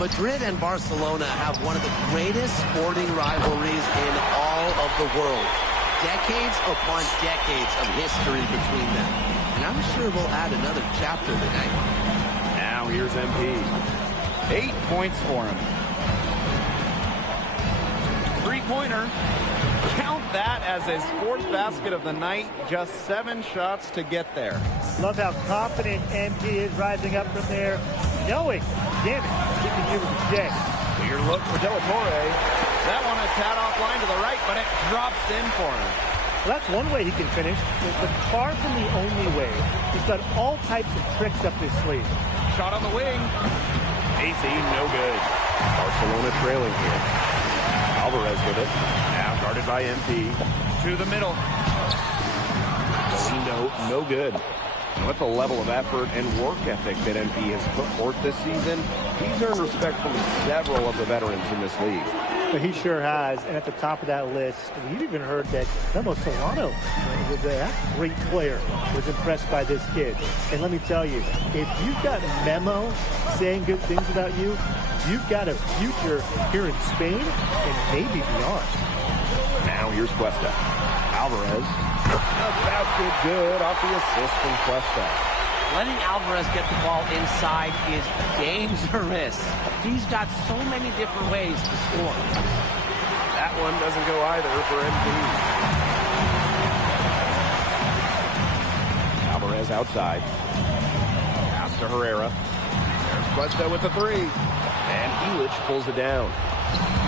Madrid and Barcelona have one of the greatest sporting rivalries in all of the world. Decades upon decades of history between them. And I'm sure we'll add another chapter tonight. Now here's MP. 8 points for him. 3-pointer. Count that as his 4th basket of the night. Just 7 shots to get there. Love how confident MP is rising up from there, knowing, damn it, he can give it a day. Weird look for De La Torre. That one a tad offline to the right, but it drops in for him. Well, that's one way he can finish, but far from the only way. He's got all types of tricks up his sleeve. Shot on the wing. AC, no good. Barcelona trailing here. Alvarez with it. Now guarded by MP. To the middle. Galindo, no good. And with the level of effort and work ethic that MP has put forth this season, he's earned respect from several of the veterans in this league. But he sure has, and at the top of that list, we've even heard that Memo Solano, that great player, was impressed by this kid. And let me tell you, if you've got Memo saying good things about you, you've got a future here in Spain and maybe beyond. Now here's Cuesta. Alvarez. A basket good off the assist from Cuesta. Letting Alvarez get the ball inside is dangerous. He's got so many different ways to score. That one doesn't go either for MP. Alvarez outside. Pass to Herrera. There's Cuesta with the 3. And Illich pulls it down.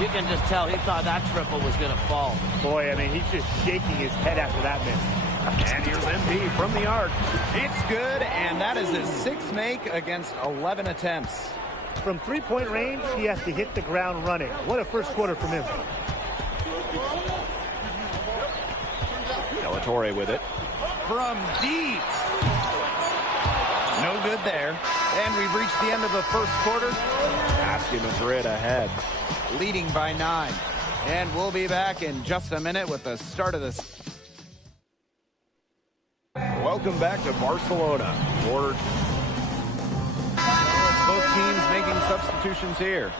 You can just tell he thought that triple was going to fall. Boy, I mean, he's just shaking his head after that miss. And here's MP from the arc. It's good, and that is his 6th make against 11 attempts. From three-point range, he has to hit the ground running. What a first quarter from him. Del Torre with it. From deep. No good there. And we've reached the end of the first quarter. Basket Madrid ahead. Leading by 9. And we'll be back in just a minute with the start of this. Welcome back to Barcelona. It's both teams making substitutions here.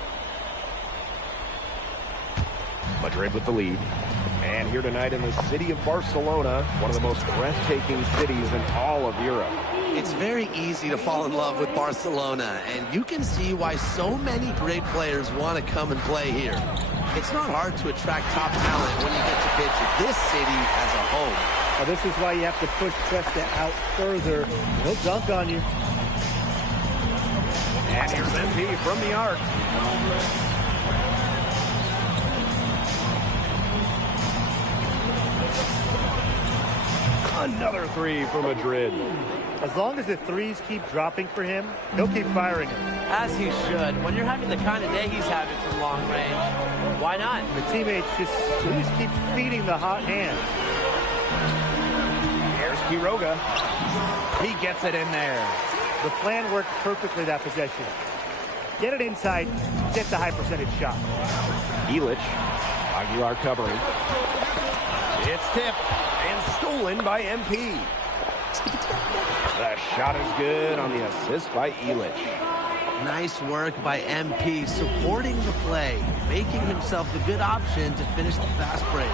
Madrid with the lead. And here tonight in the city of Barcelona, one of the most breathtaking cities in all of Europe. It's very easy to fall in love with Barcelona, and you can see why so many great players want to come and play here. It's not hard to attract top talent when you get to picture this city as a home. Now, this is why you have to push Cuesta out further. He'll dunk on you. And here's MP from the arc. Another 3 for Madrid. As long as the threes keep dropping for him, he'll keep firing them. As he should. When you're having the kind of day he's having from long range, why not? The teammates just keep feeding the hot hands. Here's Quiroga. He gets it in there. The plan worked perfectly that possession. Get it inside, get the high percentage shot. Illich. Aguilar covering. It's tipped and stolen by MP. The shot is good on the assist by Illich. Nice work by MP, supporting the play, making himself the good option to finish the fast break.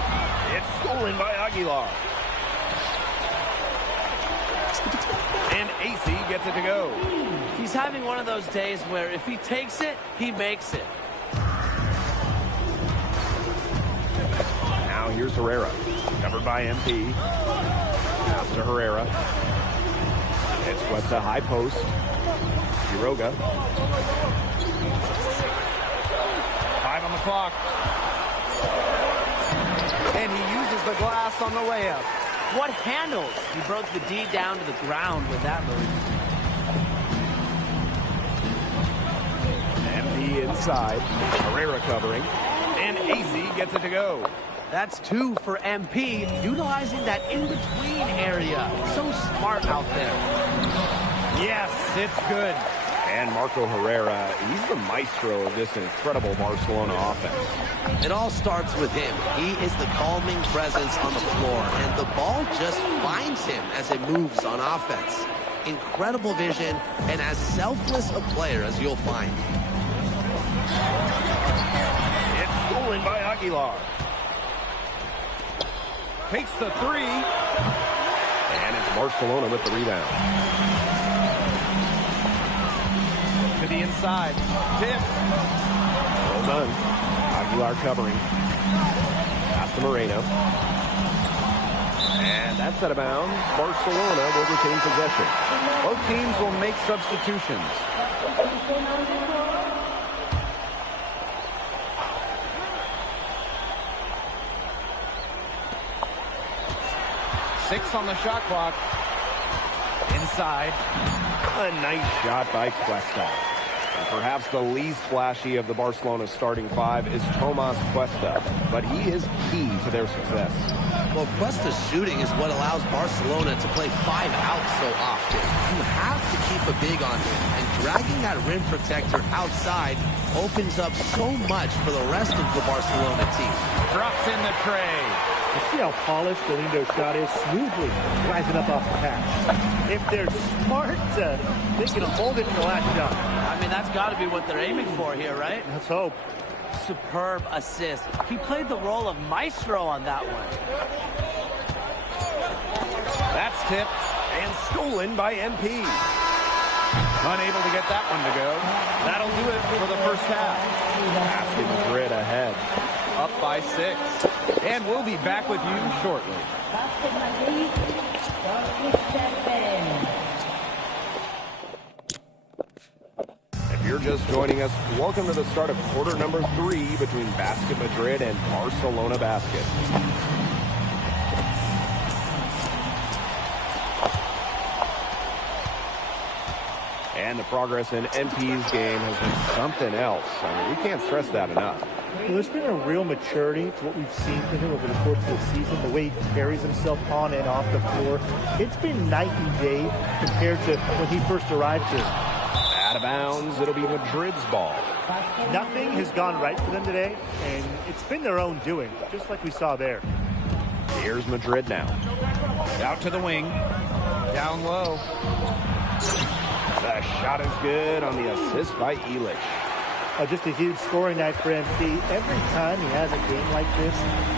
It's stolen by Aguilar. And AC gets it to go. He's having one of those days where if he takes it, he makes it. Now here's Herrera. Covered by MP. Pass to Herrera. It's Cuesta high post. Quiroga. 5 on the clock. And he uses the glass on the layup. What handles? He broke the D down to the ground with that move. MP inside. Herrera covering. And AC gets it to go. That's 2 for MP, utilizing that in-between area. So smart out there. Yes, it's good. And Marco Herrera, he's the maestro of this incredible Barcelona offense. It all starts with him. He is the calming presence on the floor, and the ball just finds him as it moves on offense. Incredible vision, and as selfless a player as you'll find. It's stolen by Aguilar. Takes the 3. And it's Barcelona with the rebound. To the inside. Tip. Well done. Aguilar covering. Pass to Moreno. And that's out of bounds. Barcelona will retain possession. Both teams will make substitutions. Six on the shot clock. Inside. A nice shot by Cuesta. And perhaps the least flashy of the Barcelona starting 5 is Tomas Cuesta, but he is key to their success. Well, Cuesta's shooting is what allows Barcelona to play 5 out so often. You have to keep a big on him, and dragging that rim protector outside opens up so much for the rest of the Barcelona team. Drops in the tray. You see how polished the Lindo shot is? Smoothly rising up off the pass. If they're smart, they can hold it for the last shot. I mean, that's got to be what they're aiming for here, right? Let's hope. Superb assist. He played the role of maestro on that one. That's tipped and stolen by MP. Unable to get that one to go. That'll do it for the first half. Basket Madrid ahead. Up by 6. And we'll be back with you shortly. If you're just joining us, welcome to the start of quarter number 3 between Basket Madrid and Barcelona Basket. And the progress in MP's game has been something else. I mean, we can't stress that enough. Well, there's been a real maturity to what we've seen from him over the course of the season, the way he carries himself on and off the floor. It's been night and day compared to when he first arrived here. Out of bounds, it'll be Madrid's ball. Nothing has gone right for them today, and it's been their own doing, just like we saw there. Here's Madrid now. Out to the wing. Down low. The shot is good on the assist by Elich. Just a huge scoring night for MP. Every time he has a game like this,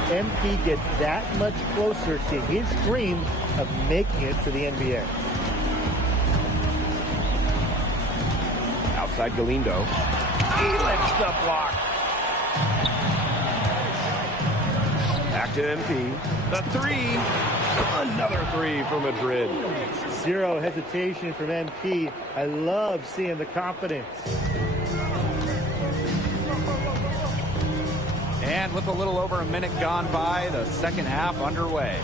MP gets that much closer to his dream of making it to the NBA. Outside Galindo. Elich the block. Back to MP. The three. Another three for Madrid. Zero hesitation from MP. I love seeing the confidence. And with a little over a minute gone by, the second half underway.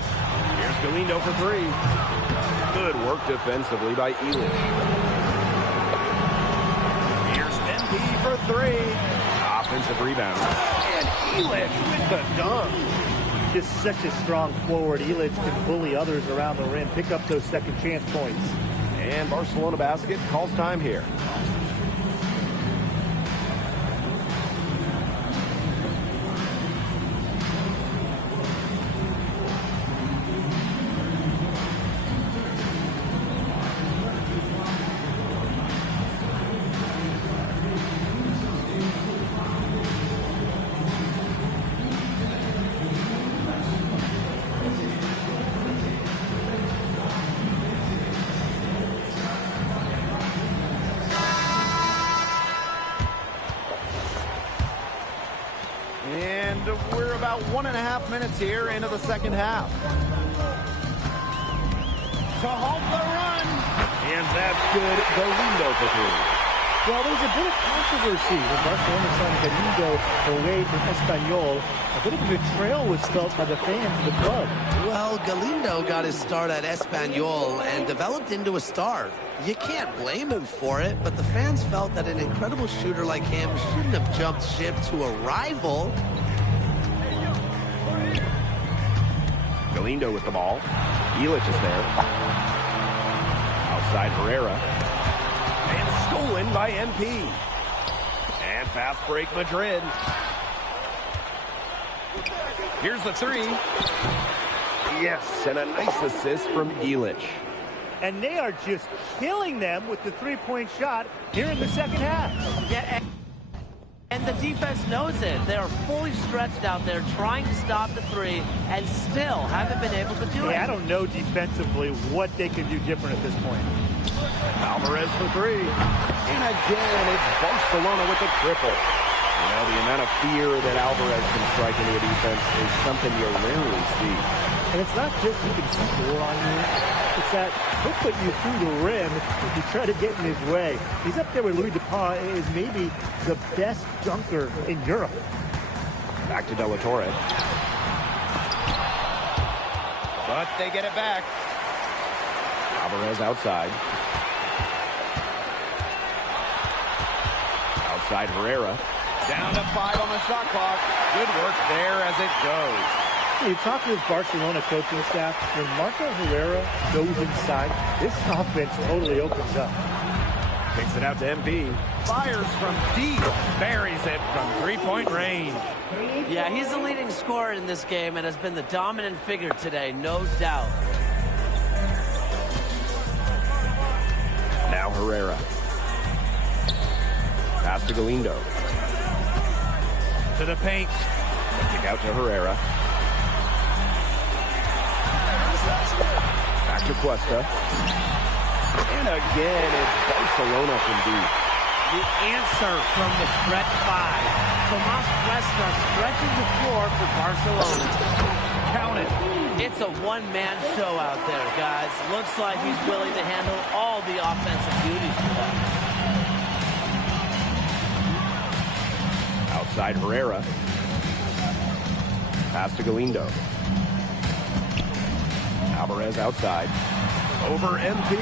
Here's Galindo for three. Good work defensively by Elich. Here's MP for three. Offensive rebound. And Elich with the dunk. Just such a strong forward. Elich can bully others around the rim, pick up those second chance points. And Barcelona basket calls time here. We're about 1.5 minutes here into the second half. To halt the run. And that's good. Galindo for three. Well, there was a bit of controversy when Barcelona signed Galindo away from Espanyol. A bit of a betrayal was felt by the fans of the club. Well, Galindo got his start at Espanyol and developed into a star. You can't blame him for it, but the fans felt that an incredible shooter like him shouldn't have jumped ship to a rival. Galindo with the ball. Elich is there. Outside Herrera. And stolen by MP. And fast break Madrid. Here's the three. Yes, and a nice assist from Elich. And they are just killing them with the three-point shot here in the second half. Yeah, and the defense knows it. They are fully stretched out there trying to stop the three and still haven't been able to do it. I don't know defensively what they can do different at this point. Alvarez for three. And again, it's Barcelona with the triple. You know, the amount of fear that Alvarez can strike into a defense is something you rarely see. And it's not just he can score on you. It's that he'll put you through the rim if you try to get in his way. He's up there with Louis Dupont, is maybe the best dunker in Europe. Back to De La Torre. But they get it back. Alvarez outside. Outside Herrera. Down to 5 on the shot clock. Good work there as it goes. You talk to his Barcelona coaching staff, when Marco Herrera goes inside, this offense totally opens up. Kicks it out to MP. Fires from deep. Buries it from three-point range. Yeah, he's the leading scorer in this game and has been the dominant figure today, no doubt. Now Herrera. Pass to Galindo. To the paint. Kick out to Herrera. Back to Cuesta. And again, it's Barcelona from deep. The answer from the stretch 5. Tomas Cuesta stretching the floor for Barcelona. Count it. It's a one-man show out there, guys. Looks like he's willing to handle all the offensive duties for them. Outside Herrera. Pass to Galindo. Alvarez outside. Over MP.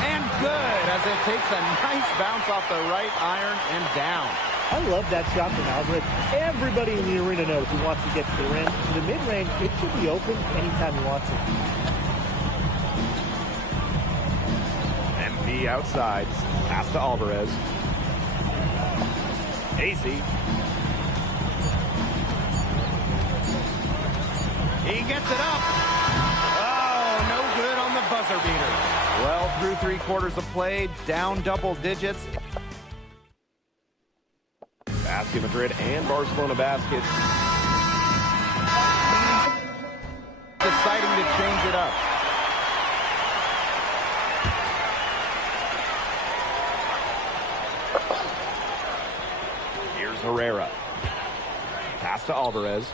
And good, as it takes a nice bounce off the right iron and down. I love that shot from Alvarez. Everybody in the arena knows he wants to get to the rim. So the mid-range, it should be open anytime he wants it. MP outside. Pass to Alvarez. AC. He gets it up. Oh, no good on the buzzer beater. Well, through 3 quarters of play, down double digits. Basket Madrid and Barcelona basket. Deciding to change it up. Here's Herrera. Pass to Alvarez.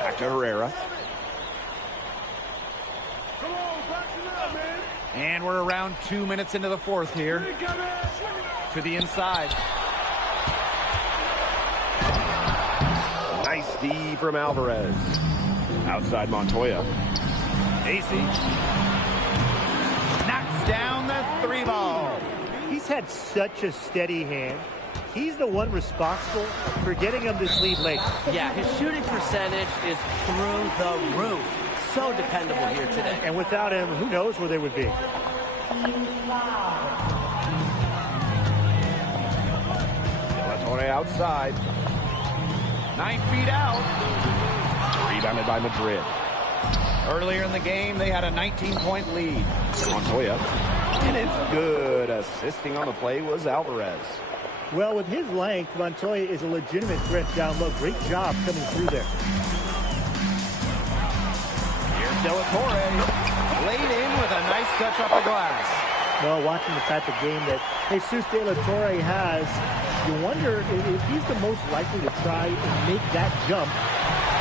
Back to Herrera. And we're around 2 minutes into the fourth here. To the inside. Nice D from Alvarez. Outside Montoya. AC. Knocks down the 3 ball. He's had such a steady hand. He's the one responsible for getting him this lead late. Yeah, his shooting percentage is through the roof. So dependable here today. And without him, who knows where they would be. Torre outside. 9 feet out. Rebounded by Madrid. Earlier in the game, they had a 19-point lead. Montoya. And it's good. Assisting on the play was Alvarez. Well, with his length, Montoya is a legitimate threat down low. Great job coming through there. Here's De La Torre. Laid in with a nice touch off the glass. Well, watching the type of game that Jesus De La Torre has, you wonder if he's the most likely to try and make that jump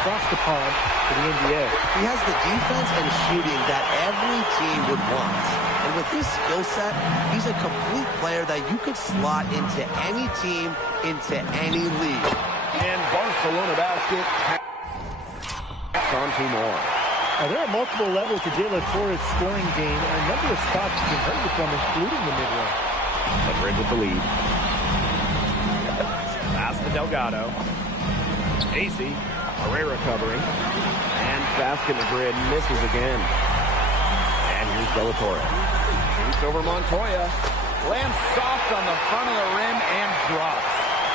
across the pond to the NBA. He has the defense and shooting that every team would want. And with his skill set, he's a complete player that you could slot into any team, into any league. And Barcelona basket. On 2 more. Now, there are multiple levels to De La Torre's scoring game, and a number of spots you can hurt you from, including the mid-range. Madrid with the lead. Pass to Delgado. AC. Herrera covering. And basket Madrid misses again. And here's De La Torre. Shoots over Montoya. Lands soft on the front of the rim and drops.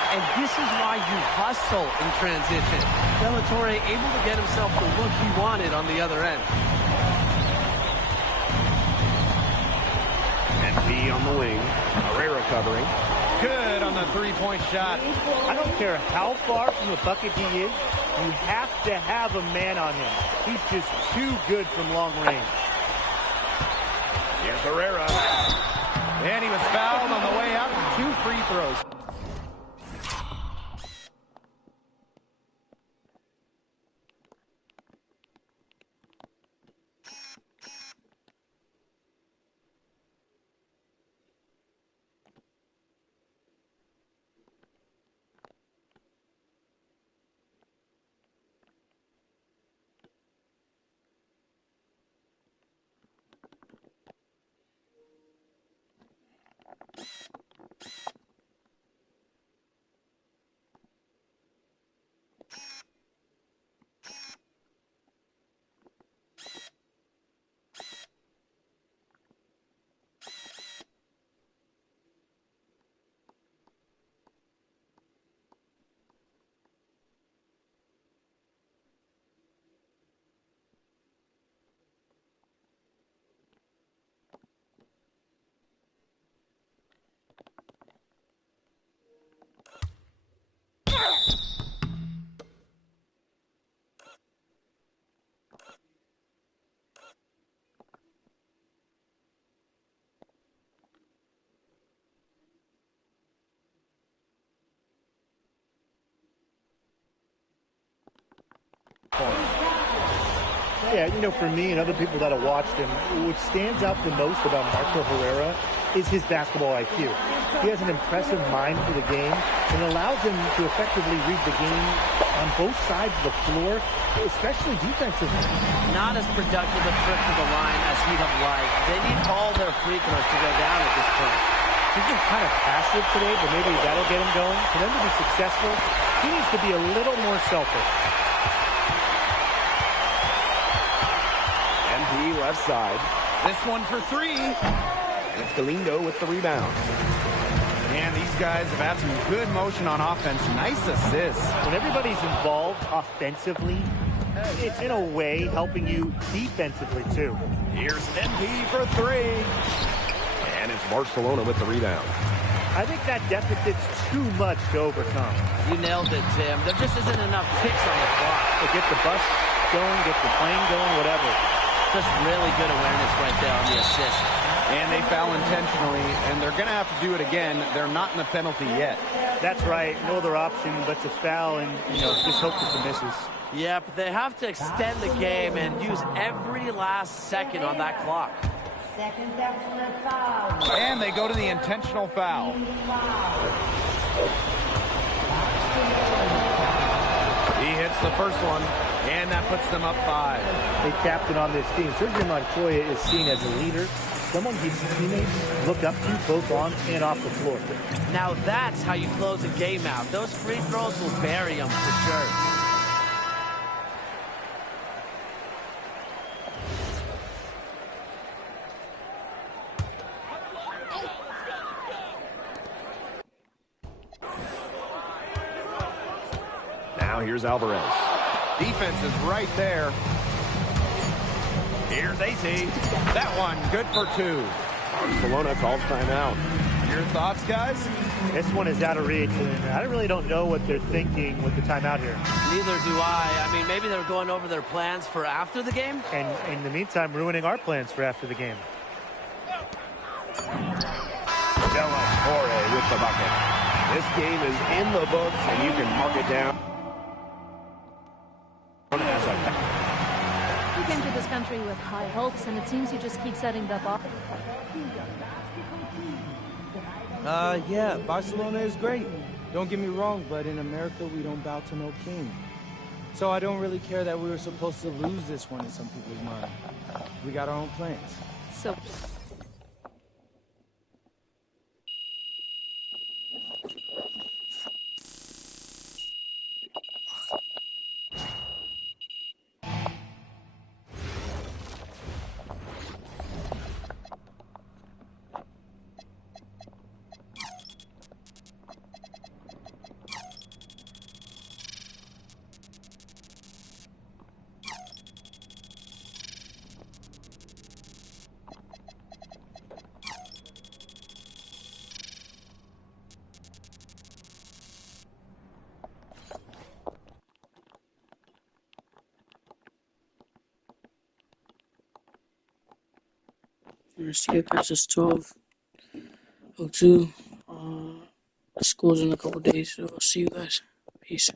And this is why you hustle in transition. De La Torre able to get himself the look he wanted on the other end. MP on the wing. Herrera covering. Good on the 3-point shot. I don't care how far from the bucket he is, you have to have a man on him. He's just too good from long range. Here's Herrera. And he was fouled on the way out. 2 free throws. Yeah, you know, for me and other people that have watched him, what stands out the most about Marco Herrera is his basketball IQ. He has an impressive mind for the game and allows him to effectively read the game on both sides of the floor, especially defensively. Not as productive a trip to the line as he'd have liked. They need all their free throws to go down at this point. He's been kind of passive today, but maybe that'll get him going. For them to be successful, he needs to be a little more selfish. MP left side. This one for three. And it's Galindo with the rebound. And these guys have had some good motion on offense. Nice assists. When everybody's involved offensively, it's in a way helping you defensively too. Here's MP for three. And it's Barcelona with the rebound. I think that deficit's too much to overcome. You nailed it, Tim. There just isn't enough ticks on the clock. To get the bus going, get the plane going, whatever. Just really good awareness right there on the assist. And they foul intentionally, and they're going to have to do it again. They're not in the penalty yet. That's right. No other option but to foul and, just hope that the misses. Yeah, but they have to extend the game and use every last second on that clock. And they go to the intentional foul. He hits the first one, and that puts them up 5. The captain on this team, Sergio Montoya, is seen as a leader, someone his teammates look up to both on and off the floor. Now that's how you close a game out. Those free throws will bury them for sure. Now here's Alvarez. Defense is right there. Here's AC. That one, good for 2. Barcelona calls timeout. Your thoughts, guys? This one is out of reach, and I really don't know what they're thinking with the timeout here. Neither do I. I mean, maybe they're going over their plans for after the game. And in the meantime, ruining our plans for after the game. Della Torre with the bucket. This game is in the books, and you can mark it down. You came to this country with high hopes, and it seems you just keep setting the bar. Yeah, Barcelona is great. Don't get me wrong, but in America, we don't bow to no king. So I don't really care that we were supposed to lose this one in some people's mind. We got our own plans. So... University passes 12:02. School's in a couple days, so I'll see you guys. Peace.